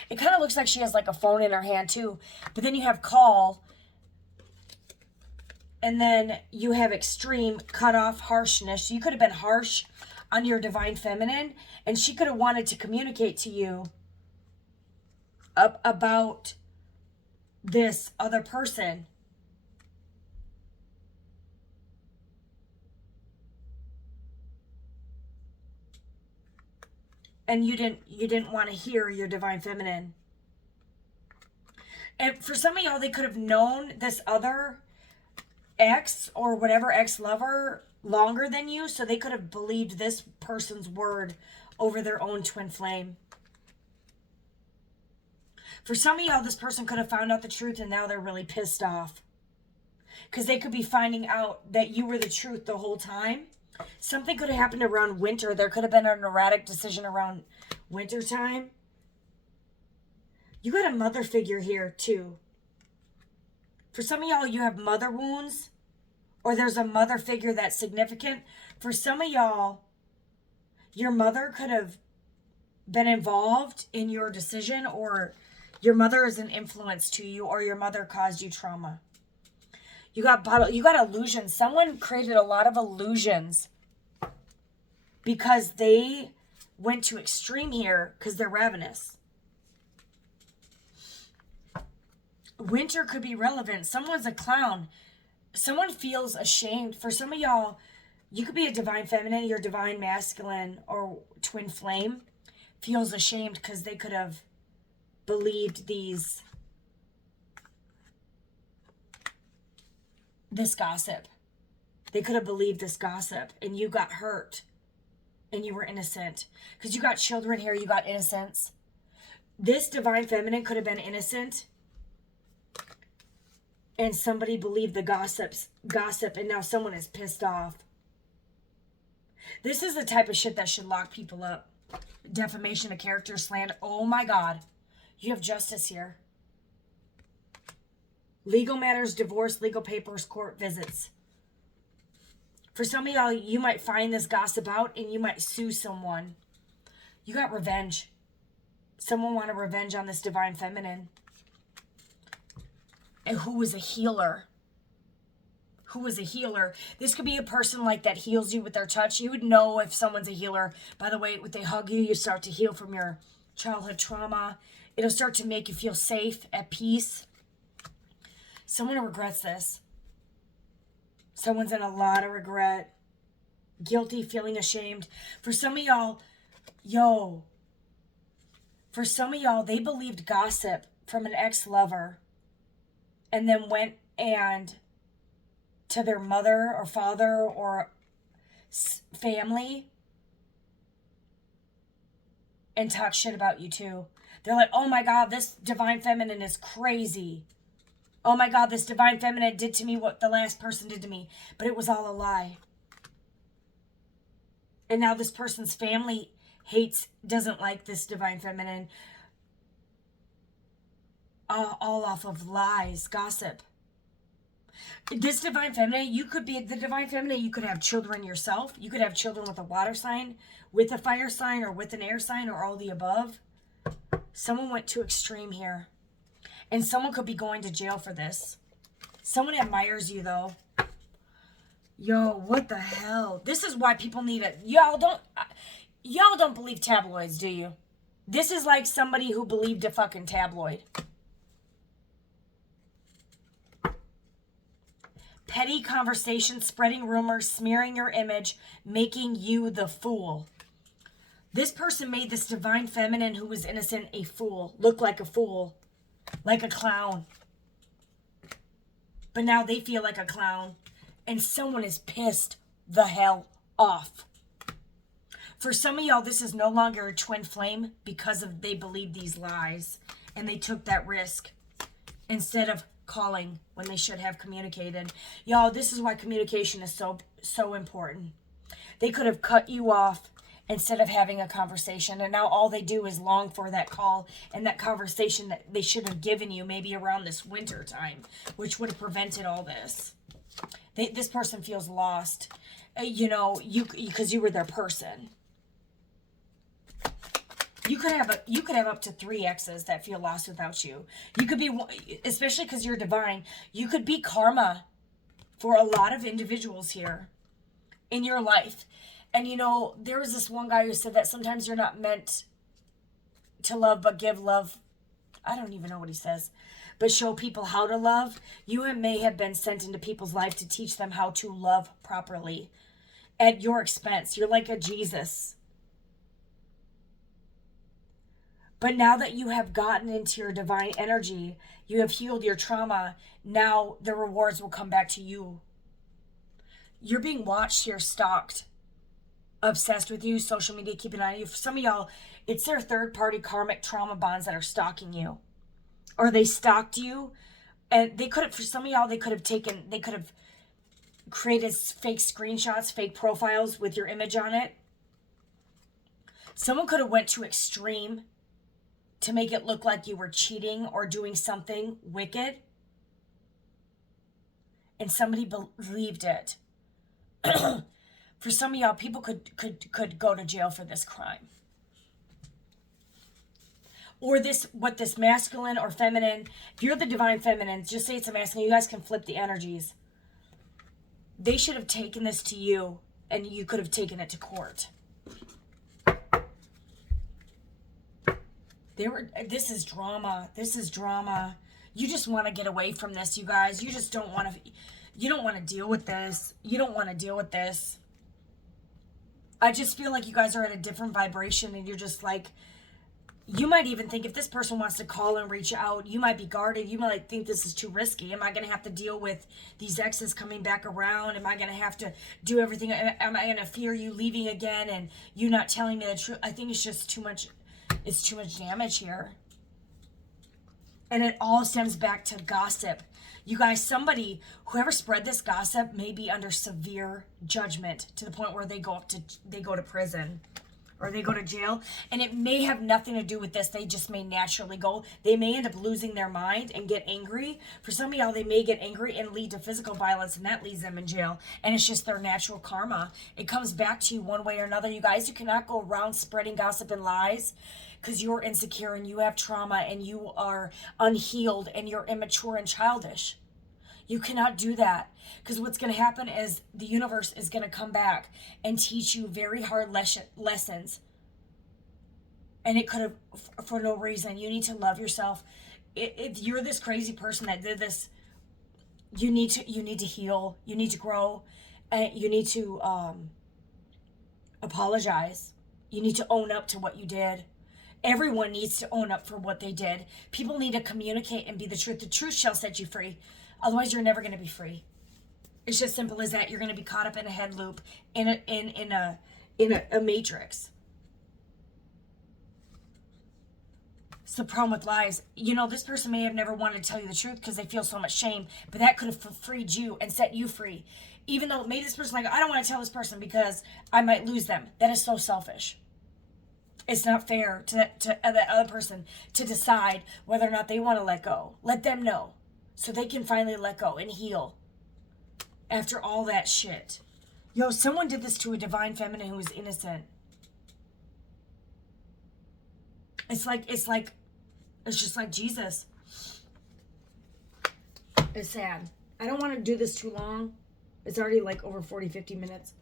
It kind of looks like she has like a phone in her hand too. But then you have call. And then you have extreme, cut off, harshness. You could have been harsh on your divine feminine. And she could have wanted to communicate to you about this other person. And you didn't want to hear your divine feminine. And for some of y'all, they could have known this other ex or whatever ex-lover longer than you, so they could have believed this person's word over their own twin flame. For some of y'all, this person could have found out the truth and now they're really pissed off. Because they could be finding out that you were the truth the whole time. Something could have happened around winter. There could have been an erratic decision around winter time. You got a mother figure here too. For some of y'all, you have mother wounds. Or there's a mother figure that's significant. For some of y'all, your mother could have been involved in your decision, or your mother is an influence to you, or your mother caused you trauma. You got illusions. Someone created a lot of illusions because they went to extreme here because they're ravenous. Winter could be relevant. Someone's a clown. Someone feels ashamed. For some of y'all, you could be a divine feminine, your divine masculine, or twin flame feels ashamed because they could have believed this gossip. They could have believed this gossip and you got hurt and you were innocent. Because you got children here, you got innocence. This divine feminine could have been innocent and somebody believed the gossip and now someone is pissed off. This is the type of shit that should lock people up. Defamation of character, slander. Oh my God. You have justice here. Legal matters, divorce, legal papers, court visits. For some of y'all, you might find this gossip out and you might sue someone. You got revenge. Someone wanted revenge on this divine feminine. And who was a healer. Who was a healer. This could be a person like that heals you with their touch. You would know if someone's a healer. By the way, when they hug you, you start to heal from your childhood trauma. It'll start to make you feel safe, at peace. Someone regrets this. Someone's in a lot of regret. Guilty, feeling ashamed. For some of y'all, they believed gossip from an ex-lover and then went and to their mother or father or family and talk shit about you too. They're like, oh my God, this divine feminine is crazy. Oh my God, this divine feminine did to me what the last person did to me. But it was all a lie. And now this person's family doesn't like this divine feminine. All off of lies, gossip. This divine feminine, you could be the divine feminine. You could have children yourself. You could have children with a water sign, with a fire sign, or with an air sign, or all the above. Someone went to extreme here. And someone could be going to jail for this. Someone admires you, though. Yo, what the hell? This is why people need it. Y'all don't believe tabloids, do you? This is like somebody who believed a fucking tabloid. Petty conversations, spreading rumors, smearing your image, making you the fool. This person made this divine feminine who was innocent a fool. Look like a fool. Like a clown. But now they feel like a clown. And someone is pissed the hell off. For some of y'all, this is no longer a twin flame because they believed these lies. And they took that risk. Instead of calling when they should have communicated. Y'all, this is why communication is so important. They could have cut you off instead of having a conversation. And now all they do is long for that call and that conversation that they should have given you maybe around this winter time, which would have prevented all this. This person feels lost, because you were their person. You could have up to 3 exes that feel lost without you. You could be, especially because you're divine, you could be karma for a lot of individuals here in your life. And there was this one guy who said that sometimes you're not meant to love, but give love. I don't even know what he says. But show people how to love. You may have been sent into people's life to teach them how to love properly at your expense. You're like a Jesus. But now that you have gotten into your divine energy, you have healed your trauma, now the rewards will come back to you. You're being watched here, stalked, obsessed with you, social media keeping an eye on you. For some of y'all, it's their third-party karmic trauma bonds that are stalking you. or they stalked you, and they could have, for some of y'all, they could have created fake screenshots, fake profiles with your image on it. Someone could have went to extreme to make it look like you were cheating or doing something wicked, and somebody believed it. For some of y'all, people could go to jail for this crime. Or what this masculine or feminine, if you're the divine feminine, just say it's a masculine, you guys can flip the energies. They should have taken this to you, and you could have taken it to court. This is drama. This is drama. You just want to get away from this, you guys. You just don't want to, you don't want to deal with this. You don't want to deal with this. I just feel like you guys are at a different vibration, and you're just like, you might even think if this person wants to call and reach out, you might be guarded. You might think this is too risky. Am I going to have to deal with these exes coming back around? Am I going to have to do everything? Am I going to fear you leaving again and you not telling me the truth? I think it's just too much. It's too much damage here. And it all stems back to gossip. You guys, whoever spread this gossip may be under severe judgment to the point where they go to prison. Or they go to jail, and it may have nothing to do with this. They just may naturally go. They may end up losing their mind and get angry. For some of y'all, they may get angry and lead to physical violence, and that leads them in jail. And it's just their natural karma. It comes back to you one way or another. You guys, you cannot go around spreading gossip and lies because you're insecure and you have trauma and you are unhealed and you're immature and childish. You cannot do that, because what's going to happen is the universe is going to come back and teach you very hard lessons. And it could have, for no reason. You need to love yourself. If you're this crazy person that did this, you need to heal. You need to grow. And you need to apologize. You need to own up to what you did. Everyone needs to own up for what they did. People need to communicate and be the truth. The truth shall set you free. Otherwise, you're never going to be free. It's just simple as that. You're going to be caught up in a head loop, in a matrix. It's the problem with lies. You know, this person may have never wanted to tell you the truth because they feel so much shame, but that could have freed you and set you free. Even though maybe this person like, I don't want to tell this person because I might lose them. That is so selfish. It's not fair to that other person to decide whether or not they want to let go. Let them know. So they can finally let go and heal after all that shit. Yo, someone did this to a divine feminine who was innocent. It's just like Jesus. It's sad. I don't want to do this too long. It's already like over 40, 50 minutes.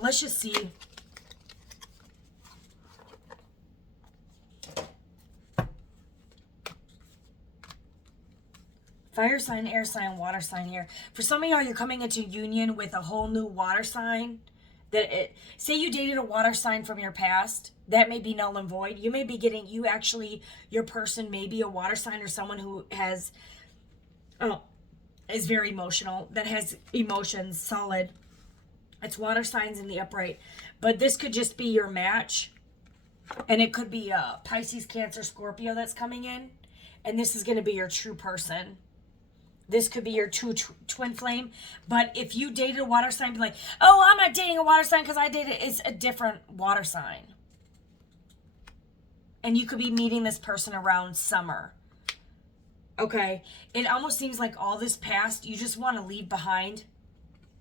Let's just see. Fire sign, air sign, water sign here. For some of y'all, you're coming into union with a whole new water sign. Say you dated a water sign from your past. That may be null and void. You may be getting, your person may be a water sign or someone who is very emotional, that has emotions solid. It's water signs in the upright. But this could just be your match. And it could be a Pisces, Cancer, Scorpio that's coming in. And this is going to be your true person. This could be your true twin flame. But if you dated a water sign, be like, oh, I'm not dating a water sign because I dated, it's a different water sign. And you could be meeting this person around summer. Okay? It almost seems like all this past, you just want to leave behind.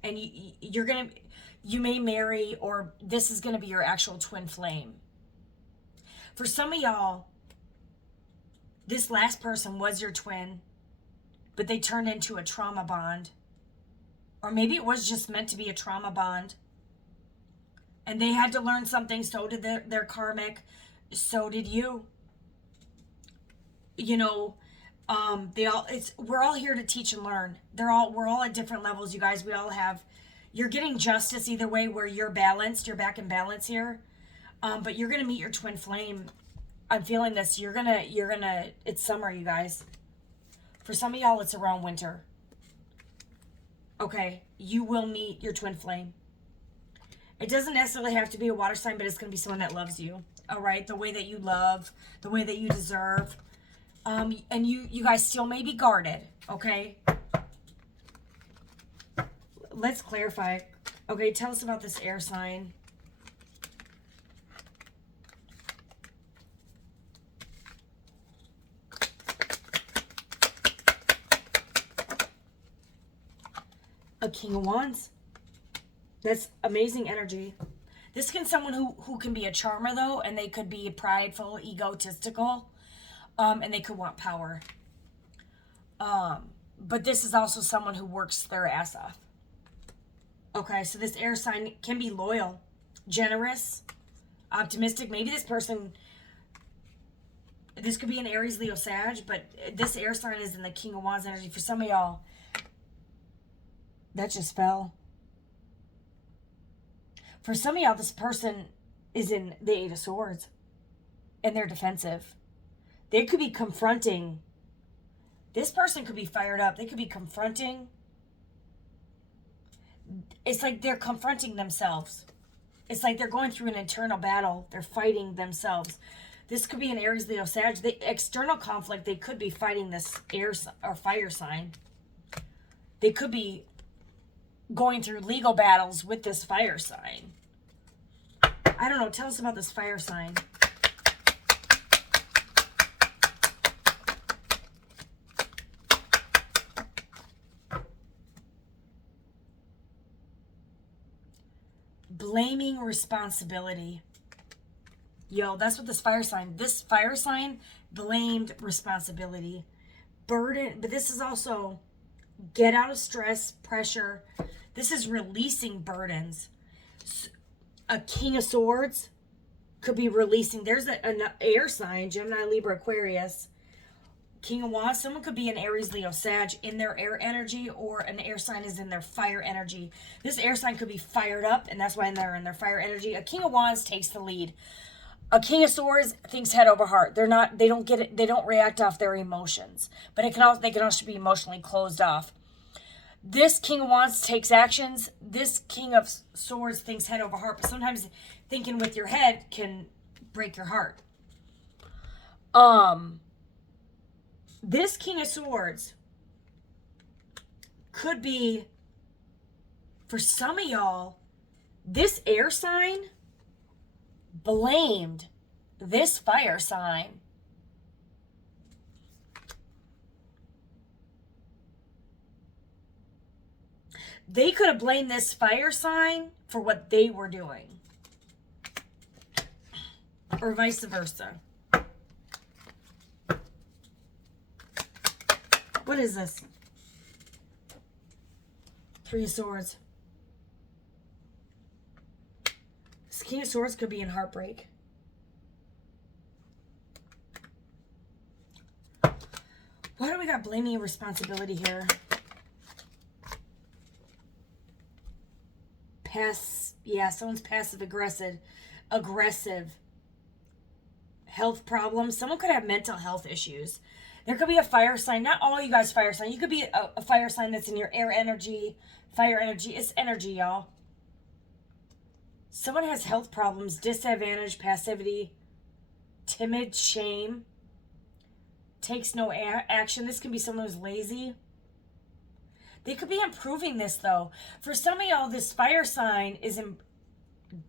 And you may marry, or this is going to be your actual twin flame. For some of y'all, this last person was your twin, but they turned into a trauma bond. Or maybe it was just meant to be a trauma bond. And they had to learn something, so did their karmic, so did you. You know, we're all here to teach and learn. We're all at different levels, you guys. You're getting justice either way, where you're balanced, you're back in balance here. But you're gonna meet your twin flame. I'm feeling this. It's summer, you guys. For some of y'all, it's around winter. Okay, you will meet your twin flame. It doesn't necessarily have to be a water sign, but it's going to be someone that loves you. All right, the way that you love, the way that you deserve. And you guys still may be guarded, okay? Let's clarify. Okay, tell us about this air sign. A King of Wands. That's amazing energy. This can someone who can be a charmer, though, and they could be prideful, egotistical, and they could want power. But this is also someone who works their ass off. Okay, so this air sign can be loyal, generous, optimistic. Maybe this person, this could be an Aries, Leo, Sag, but this air sign is in the King of Wands energy. For some of y'all, that just fell. For some of y'all, this person is in the Eight of Swords, and they're defensive. They could be confronting. This person could be fired up. They could be confronting. It's like they're confronting themselves. It's like they're going through an internal battle. They're fighting themselves. This could be an Aries, Leo, Sag. The external conflict, they could be fighting this air or fire sign. They could be going through legal battles with this fire sign. I don't know. Tell us about this fire sign. Blaming responsibility. Yo, that's what this fire sign blamed responsibility. Burden, but this is also get out of stress, pressure. This is releasing burdens. A King of Swords could be releasing. There's an air sign, Gemini, Libra, Aquarius. King of Wands, someone could be an Aries, Leo, Sag in their air energy, or an air sign is in their fire energy. This air sign could be fired up, and that's why they're in their fire energy. A King of Wands takes the lead. A King of Swords thinks head over heart. They don't get it. They don't react off their emotions, but they can also be emotionally closed off. This King of Wands takes actions. This King of Swords thinks head over heart, but sometimes thinking with your head can break your heart. This King of Swords could be, for some of y'all, this air sign blamed this fire sign. They could have blamed this fire sign for what they were doing. Or vice versa. What is this? Three of Swords. This King of Swords could be in heartbreak. Why do we got blaming and responsibility here? Someone's passive aggressive. Health problems. Someone could have mental health issues. There could be a fire sign. Not all you guys fire sign. You could be a fire sign that's in your air energy, fire energy. It's energy, y'all. Someone has health problems, disadvantage, passivity, timid, shame, takes no action. This can be someone who's lazy. They could be improving this, though. For some of y'all, this fire sign is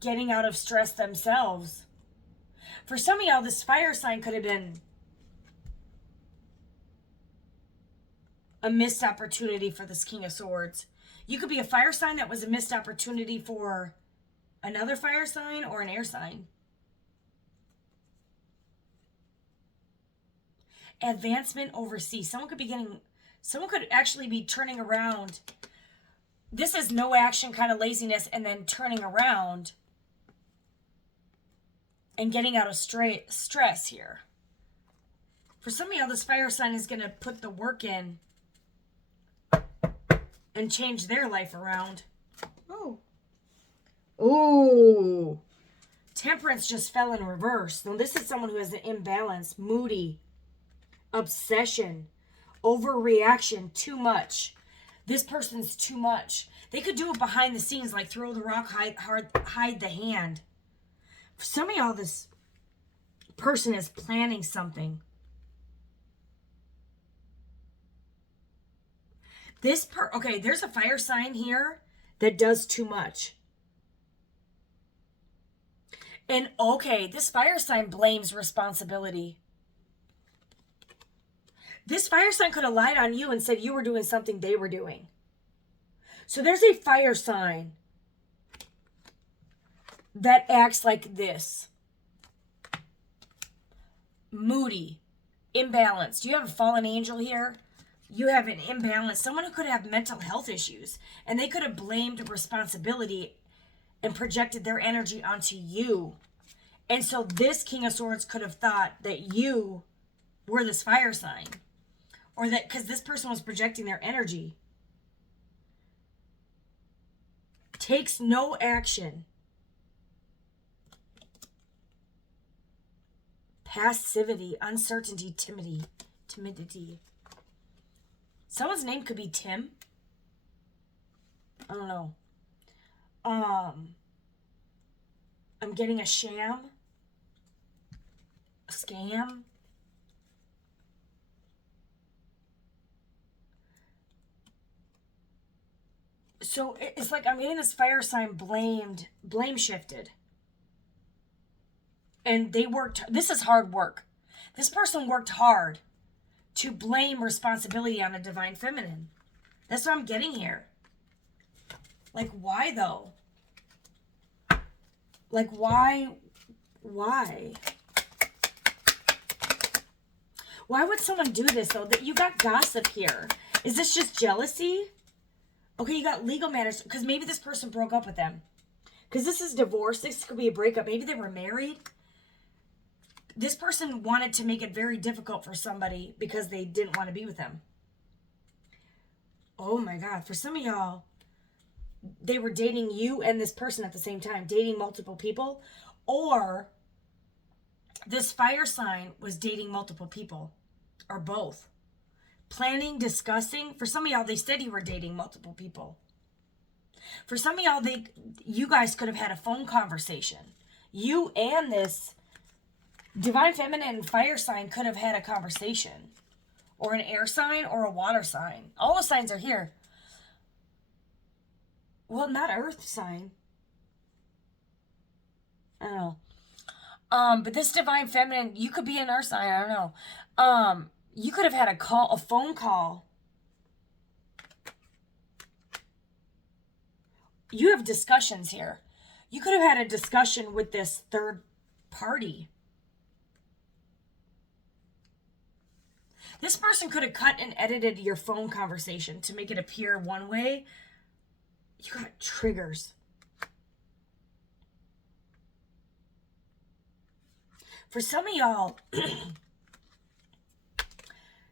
getting out of stress themselves. For some of y'all, this fire sign could have been a missed opportunity for this King of Swords. You could be a fire sign that was a missed opportunity for another fire sign or an air sign. Advancement overseas. Someone could actually be turning around. This is no action kind of laziness and then turning around and getting out of stress here. For some of y'all, this fire sign is going to put the work in and change their life around. Oh. Temperance just fell in reverse. Now, this is someone who has an imbalance, moody, obsession, overreaction, too much. This person's too much. They could do it behind the scenes, like throw the rock, hide the hand. For some of y'all, this person is planning something. Okay, there's a fire sign here that does too much. And okay, this fire sign blames responsibility. This fire sign could have lied on you and said you were doing something they were doing. So there's a fire sign that acts like this. Moody, imbalanced. You have a fallen angel here. You have an imbalance. Someone who could have mental health issues, and they could have blamed responsibility and projected their energy onto you. And so this King of Swords could have thought that you were this fire sign, or that because this person was projecting their energy. Takes no action. Passivity, uncertainty, timidity. Someone's name could be Tim. I don't know. I'm getting a sham. A scam. So it's like I'm getting this fire sign blame shifted. And they worked, this is hard work. This person worked hard to blame responsibility on a divine feminine. That's what I'm getting here. Like, why though? Like, why? Why would someone do this though? That you got gossip here. Is this just jealousy? Okay, you got legal matters, because maybe this person broke up with them. Because this is divorce. This could be a breakup. Maybe they were married. This person wanted to make it very difficult for somebody because they didn't want to be with them. Oh my God. For some of y'all, they were dating you and this person at the same time, dating multiple people. Or this fire sign was dating multiple people, or both. Planning, discussing. For some of y'all, they said you were dating multiple people. For some of y'all, you guys could have had a phone conversation. You and this divine feminine fire sign could have had a conversation. Or an air sign or a water sign. All the signs are here. Well, not earth sign. I don't know. But this divine feminine, you could be an earth sign. I don't know. You could have had a phone call. You have discussions here. You could have had a discussion with this third party. This person could have cut and edited your phone conversation to make it appear one way. You got triggers. For some of y'all,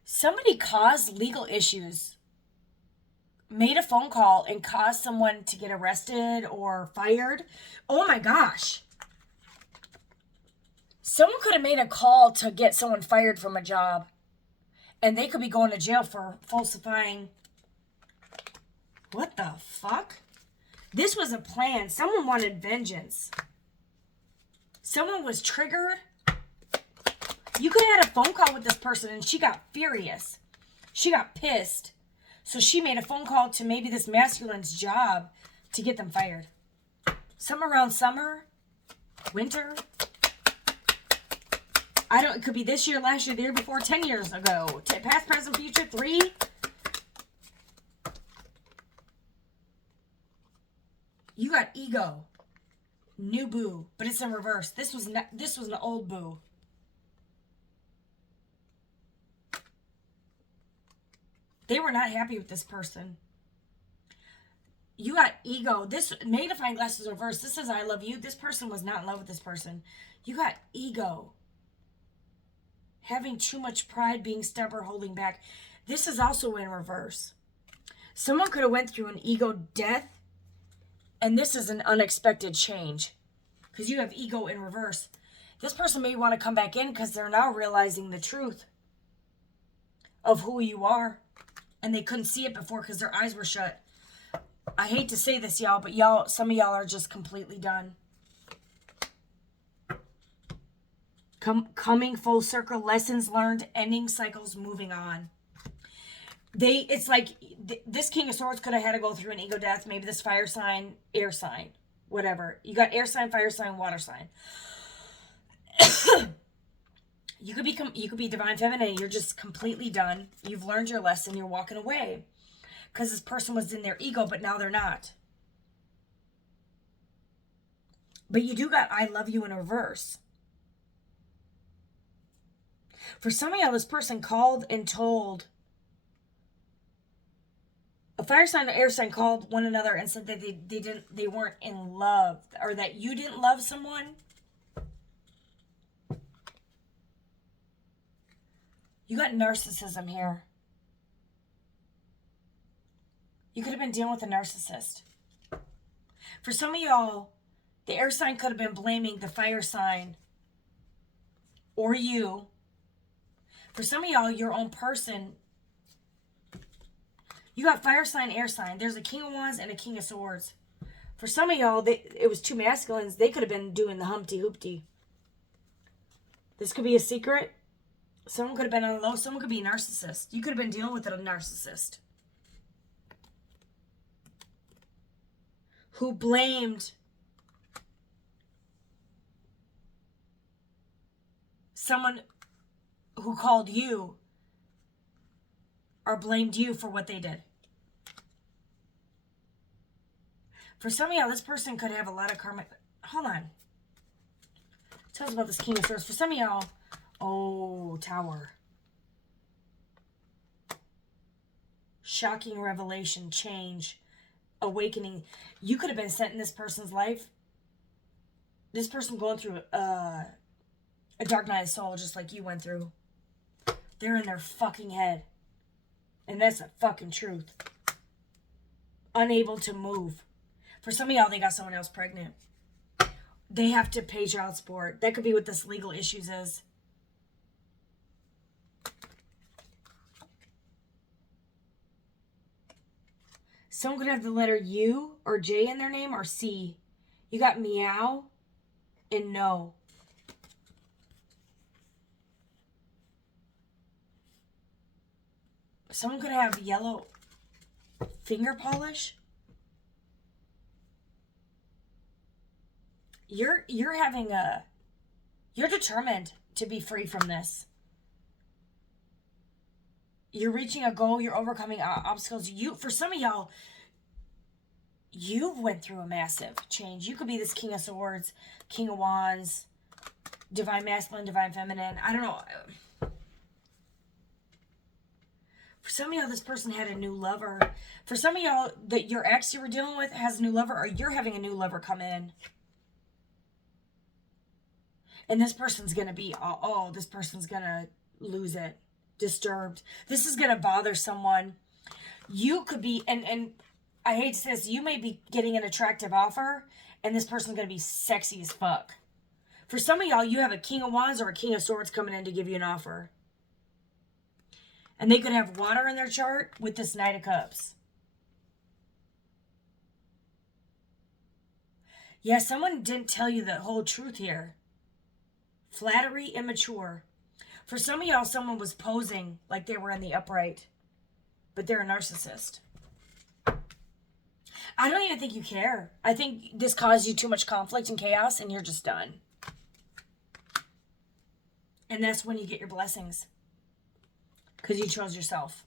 somebody caused legal issues, made a phone call and caused someone to get arrested or fired. Oh my gosh. Someone could have made a call to get someone fired from a job, and they could be going to jail for falsifying. What the fuck? This was a plan. Someone wanted vengeance. Someone was triggered. You could have had a phone call with this person and she got furious. She got pissed. So she made a phone call to maybe this masculine's job to get them fired. Somewhere around summer, winter. It could be this year, last year, the year before, 10 years ago. Past, present, future, 3. You got ego. New boo. But it's in reverse. This was an old boo. They were not happy with this person. You got ego. This magnifying glass is reverse. This says I love you. This person was not in love with this person. You got ego. Having too much pride, being stubborn, holding back. This is also in reverse. Someone could have went through an ego death, and this is an unexpected change because you have ego in reverse. This person may want to come back in because they're now realizing the truth of who you are, and they couldn't see it before because their eyes were shut. I hate to say this, y'all, but some of y'all are just completely done. Coming full circle, lessons learned, ending cycles, moving on. It's like this King of Swords could have had to go through an ego death. Maybe this fire sign, air sign, whatever. You got air sign, fire sign, water sign. You could be divine feminine. You're just completely done. You've learned your lesson. You're walking away because this person was in their ego, but now they're not. But you do got I love you in reverse. For some of y'all, this person called and told a fire sign or air sign called one another and said that they weren't in love, or that you didn't love someone. You got narcissism here. You could have been dealing with a narcissist. For some of y'all, the air sign could have been blaming the fire sign or you. For some of y'all, your own person, you got fire sign, air sign. There's a King of Wands and a King of Swords. For some of y'all, it was two masculines. They could have been doing the Humpty Hoopty. This could be a secret. Someone could have been on the low. Someone could be a narcissist. You could have been dealing with a narcissist who blamed someone who called you or blamed you for what they did. For some of y'all, this person could have a lot of karma. Hold on. Tell us about this King of Swords. For some of y'all, oh, Tower. Shocking revelation, change, awakening. You could have been sent in this person's life. This person going through a dark night of soul just like you went through. They're in their fucking head. And that's the fucking truth. Unable to move. For some of y'all, they got someone else pregnant. They have to pay child support. That could be what this legal issues is. Someone could have the letter U or J in their name or C. You got meow and no. Someone could have yellow finger polish. You're determined to be free from this. You're reaching a goal. You're overcoming obstacles. For some of y'all, you've went through a massive change. You could be this King of Swords, King of Wands, divine masculine, divine feminine. I don't know. For some of y'all, this person had a new lover. For some of y'all, that your ex you were dealing with has a new lover, or you're having a new lover come in. And this person's going to be, this person's going to lose it. Disturbed. This is going to bother someone. You could be, and I hate to say this, you may be getting an attractive offer, and this person's going to be sexy as fuck. For some of y'all, you have a King of Wands or a King of Swords coming in to give you an offer. And they could have water in their chart with this Knight of Cups. Yeah, someone didn't tell you the whole truth here. Flattery, immature. For some of y'all, someone was posing like they were in the upright, but they're a narcissist. I don't even think you care. I think this caused you too much conflict and chaos, and you're just done. And that's when you get your blessings. Because you chose yourself.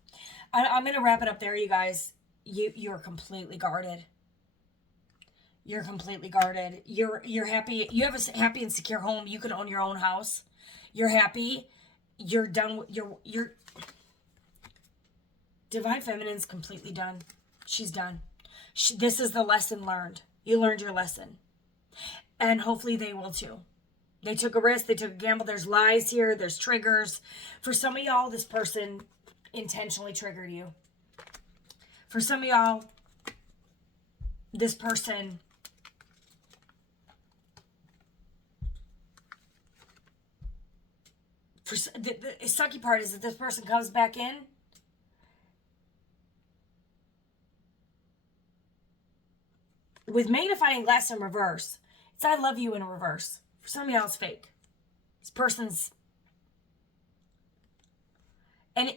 I'm going to wrap it up there, you guys. You're completely guarded. You're completely guarded. You're happy. You have a happy and secure home. You can own your own house. You're happy. You're done with your divine feminine's completely done. She's done. This is the lesson learned. You learned your lesson. And hopefully they will too. They took a risk. They took a gamble. There's lies here. There's triggers. For some of y'all, this person intentionally triggered you. For some of y'all, this person the sucky part is that this person comes back in with magnifying glass in reverse. It's I love you in reverse. For some of y'all, it's fake. This person's... And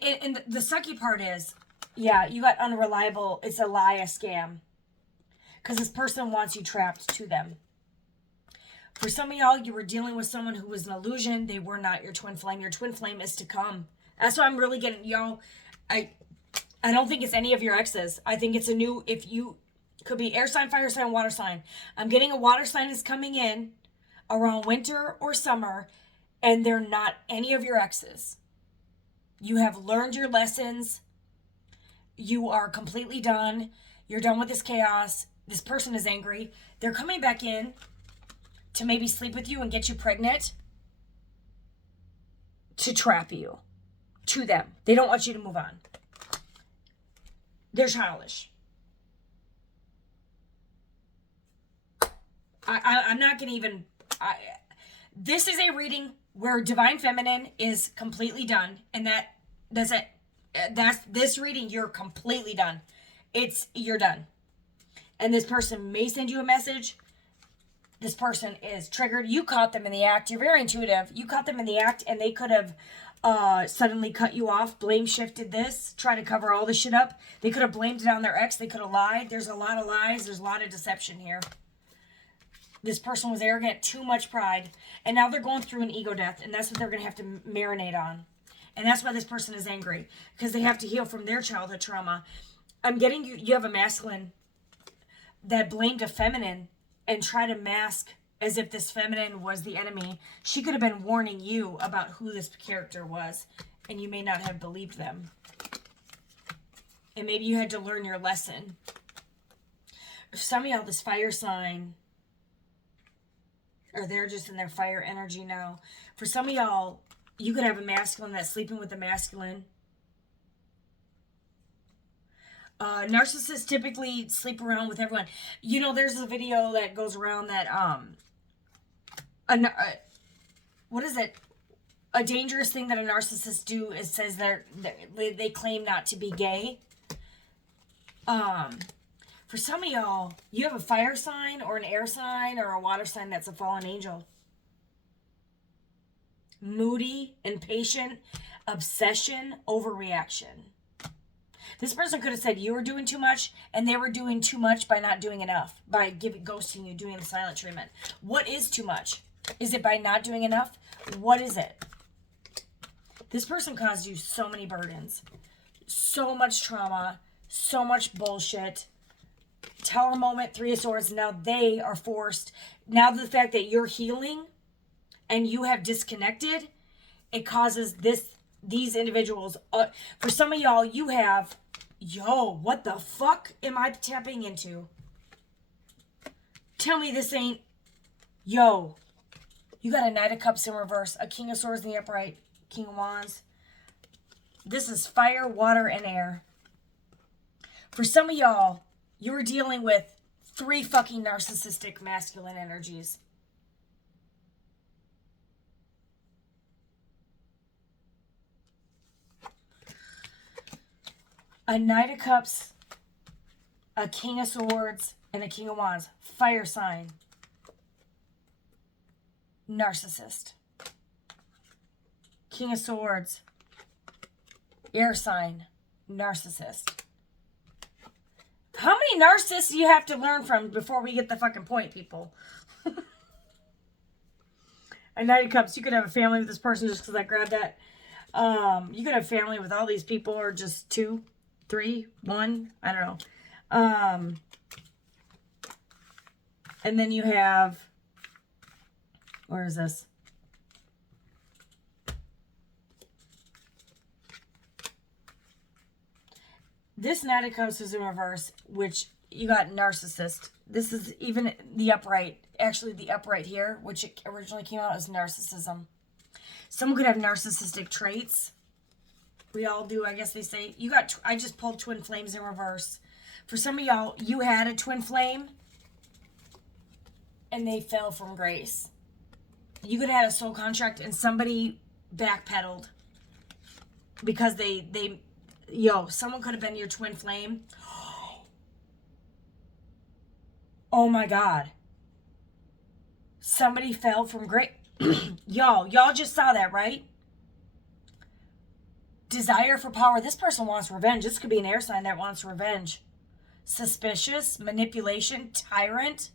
the sucky part is Yeah, you got unreliable. It's a lie, a scam. Because this person wants you trapped to them. For some of y'all, you were dealing with someone who was an illusion. They were not your twin flame. Your twin flame is to come. That's why I'm really getting, y'all. I don't think it's any of your exes. I think it's a new, if you, could be air sign, fire sign, water sign. I'm getting a water sign is coming in around winter or summer, and they're not any of your exes. You have learned your lessons. You are completely done. You're done with this chaos. This person is angry. They're coming back in to maybe sleep with you and get you pregnant to trap you to them. They don't want you to move on. They're childish. I'm not going to even... this is a reading where Divine Feminine is completely done. And that's it. That's this reading. You're completely done. You're done. And this person may send you a message. This person is triggered. You caught them in the act. You're very intuitive. You caught them in the act, and they could have suddenly cut you off, blame shifted this, try to cover all this shit up. They could have blamed it on their ex. They could have lied. There's a lot of lies. There's a lot of deception here. This person was arrogant, too much pride, and now they're going through an ego death, and that's what they're going to have to marinate on. And that's why this person is angry, because they have to heal from their childhood trauma. I'm getting you have a masculine that blamed a feminine and tried to mask as if this feminine was the enemy. She could have been warning you about who this character was, and you may not have believed them. And maybe you had to learn your lesson. Some of y'all, this fire sign, or they're just in their fire energy now. For some of y'all, you could have a masculine that's sleeping with a masculine. Narcissists typically sleep around with everyone. You know, there's a video that goes around that, what is it? A dangerous thing that a narcissist do is says they claim not to be gay. For some of y'all, you have a fire sign or an air sign or a water sign that's a fallen angel. Moody, impatient, obsession, overreaction. This person could have said you were doing too much, and they were doing too much by not doing enough, by ghosting you, doing the silent treatment. What is too much? Is it by not doing enough? What is it? This person caused you so many burdens, so much trauma, so much bullshit. Tower moment, Three of Swords. Now they are forced. Now the fact that you're healing and you have disconnected, it causes these individuals. For some of y'all, you have, what the fuck am I tapping into? Tell me this ain't, you got a Knight of Cups in reverse, a King of Swords in the upright, King of Wands. This is fire, water, and air. For some of y'all, you were dealing with 3 fucking narcissistic masculine energies. A Knight of Cups, a King of Swords, and a King of Wands. Fire sign. Narcissist. King of Swords. Air sign. Narcissist. How many narcissists do you have to learn from before we get the fucking point, people? A Knight of Cups. You could have a family with this person just because I grabbed that. You could have family with all these people, or just 2, 3, 1. I don't know. And then you have... Where is this? This Knight of Cups is in reverse, which you got narcissist. This is even the upright. Actually, the upright here, which it originally came out as narcissism. Someone could have narcissistic traits. We all do, I guess they say. I just pulled twin flames in reverse. For some of y'all, you had a twin flame, and they fell from grace. You could have had a soul contract, and somebody backpedaled because someone could have been your twin flame. Oh my God. Somebody fell from grace. Y'all just saw that, right? Desire for power. This person wants revenge. This could be an air sign that wants revenge. Suspicious, manipulation, tyrant,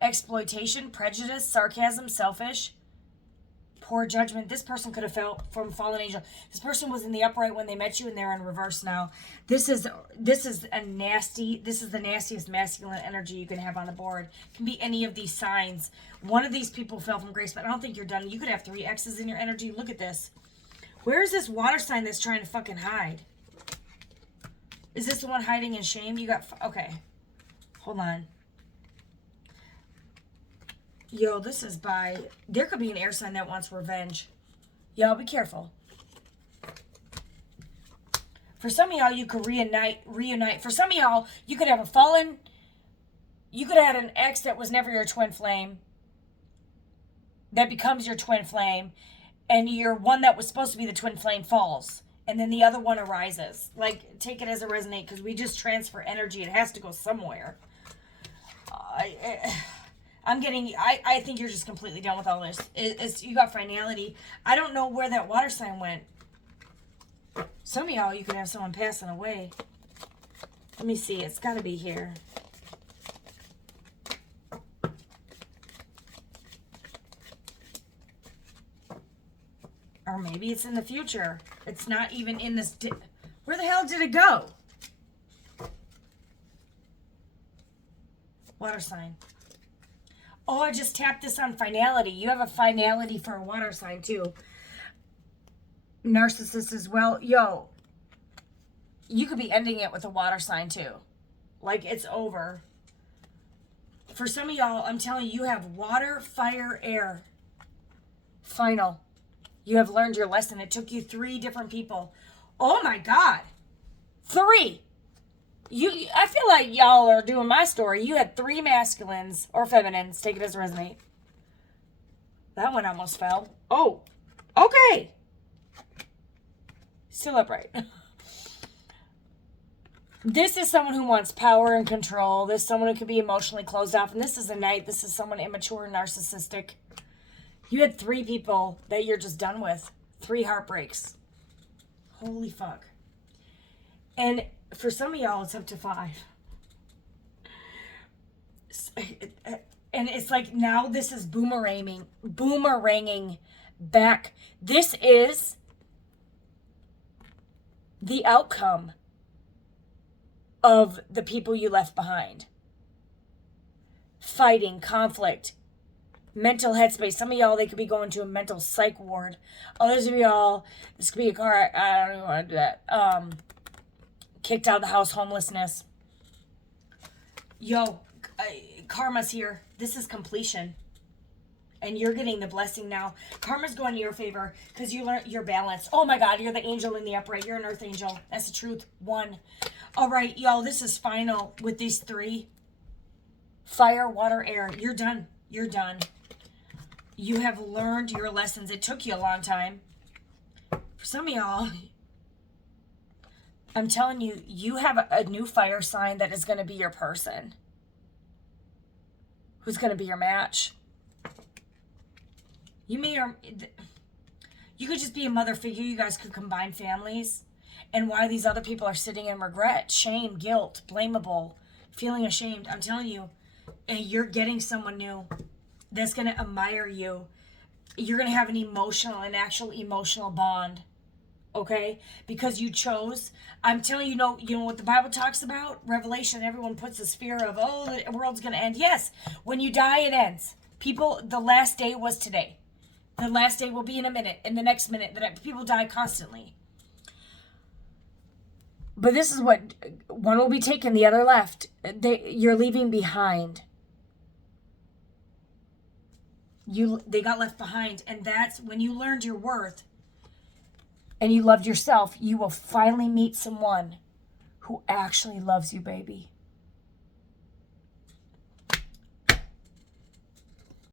exploitation, prejudice, sarcasm, selfish, poor judgment. This person could have felt from fallen angel. This person was in the upright when they met you, and they're in reverse now. This is the nastiest masculine energy you can have on the board. It can be any of these signs. One of these people fell from grace, but I don't think you're done. You could have 3 X's in your energy. Look at this. Where is this water sign that's trying to fucking hide? Is this the one hiding in shame? You got... Okay. Hold on. Yo, this is by... There could be an air sign that wants revenge. Y'all, be careful. For some of y'all, you could reunite. For some of y'all, you could have a fallen... You could have had an ex that was never your twin flame. That becomes your twin flame. And your one that was supposed to be the twin flame falls. And then the other one arises. Like, take it as a resonate, because we just transfer energy. It has to go somewhere. I think you're just completely done with all this. You got finality. I don't know where that water sign went. Some of y'all, you can have someone passing away. Let me see. It's got to be here. Or maybe it's in the future. It's not even in this... Where the hell did it go? Water sign. Oh, I just tapped this on finality. You have a finality for a water sign, too. Narcissist as well. Yo, you could be ending it with a water sign, too. Like, it's over. For some of y'all, I'm telling you, you have water, fire, air. Final. You have learned your lesson. It took you 3 different people. Oh, my God. 3. I feel like y'all are doing my story. You had 3 masculines or feminines. Take it as a resonate. That one almost fell. Oh, okay. Still upright. This is someone who wants power and control. This is someone who could be emotionally closed off. And this is a knight. This is someone immature and narcissistic. You had 3 people that you're just done with. 3 heartbreaks. Holy fuck. And for some of y'all, it's up to 5. And it's like now this is boomeranging back. This is the outcome of the people you left behind. Fighting, conflict, mental headspace. Some of y'all, they could be going to a mental psych ward. Others of y'all, this could be a car. I don't even want to do that. Kicked out of the house, homelessness. Yo, karma's here. This is completion. And you're getting the blessing now. Karma's going in your favor because you learned you're balanced. Oh my God, you're the angel in the upright. You're an earth angel. That's the truth. 1. All right, y'all, this is final with these 3. Fire, water, air. You're done. You're done. You have learned your lessons. It took you a long time. For some of y'all, I'm telling you, you have a new fire sign that is going to be your person. Who's going to be your match. You could just be a mother figure. You guys could combine families. And why these other people are sitting in regret, shame, guilt, blamable, feeling ashamed. I'm telling you, you're getting someone new that's going to admire you. You're going to have an actual emotional bond. Okay? Because you chose. I'm telling you, you know what the Bible talks about? Revelation, everyone puts this fear of, the world's going to end. Yes, when you die, it ends. People, the last day was today. The last day will be in a minute, in the next minute. People die constantly. But this is what, one will be taken, the other left. You're leaving behind. They got left behind. And that's when you learned your worth and you loved yourself, you will finally meet someone who actually loves you, baby.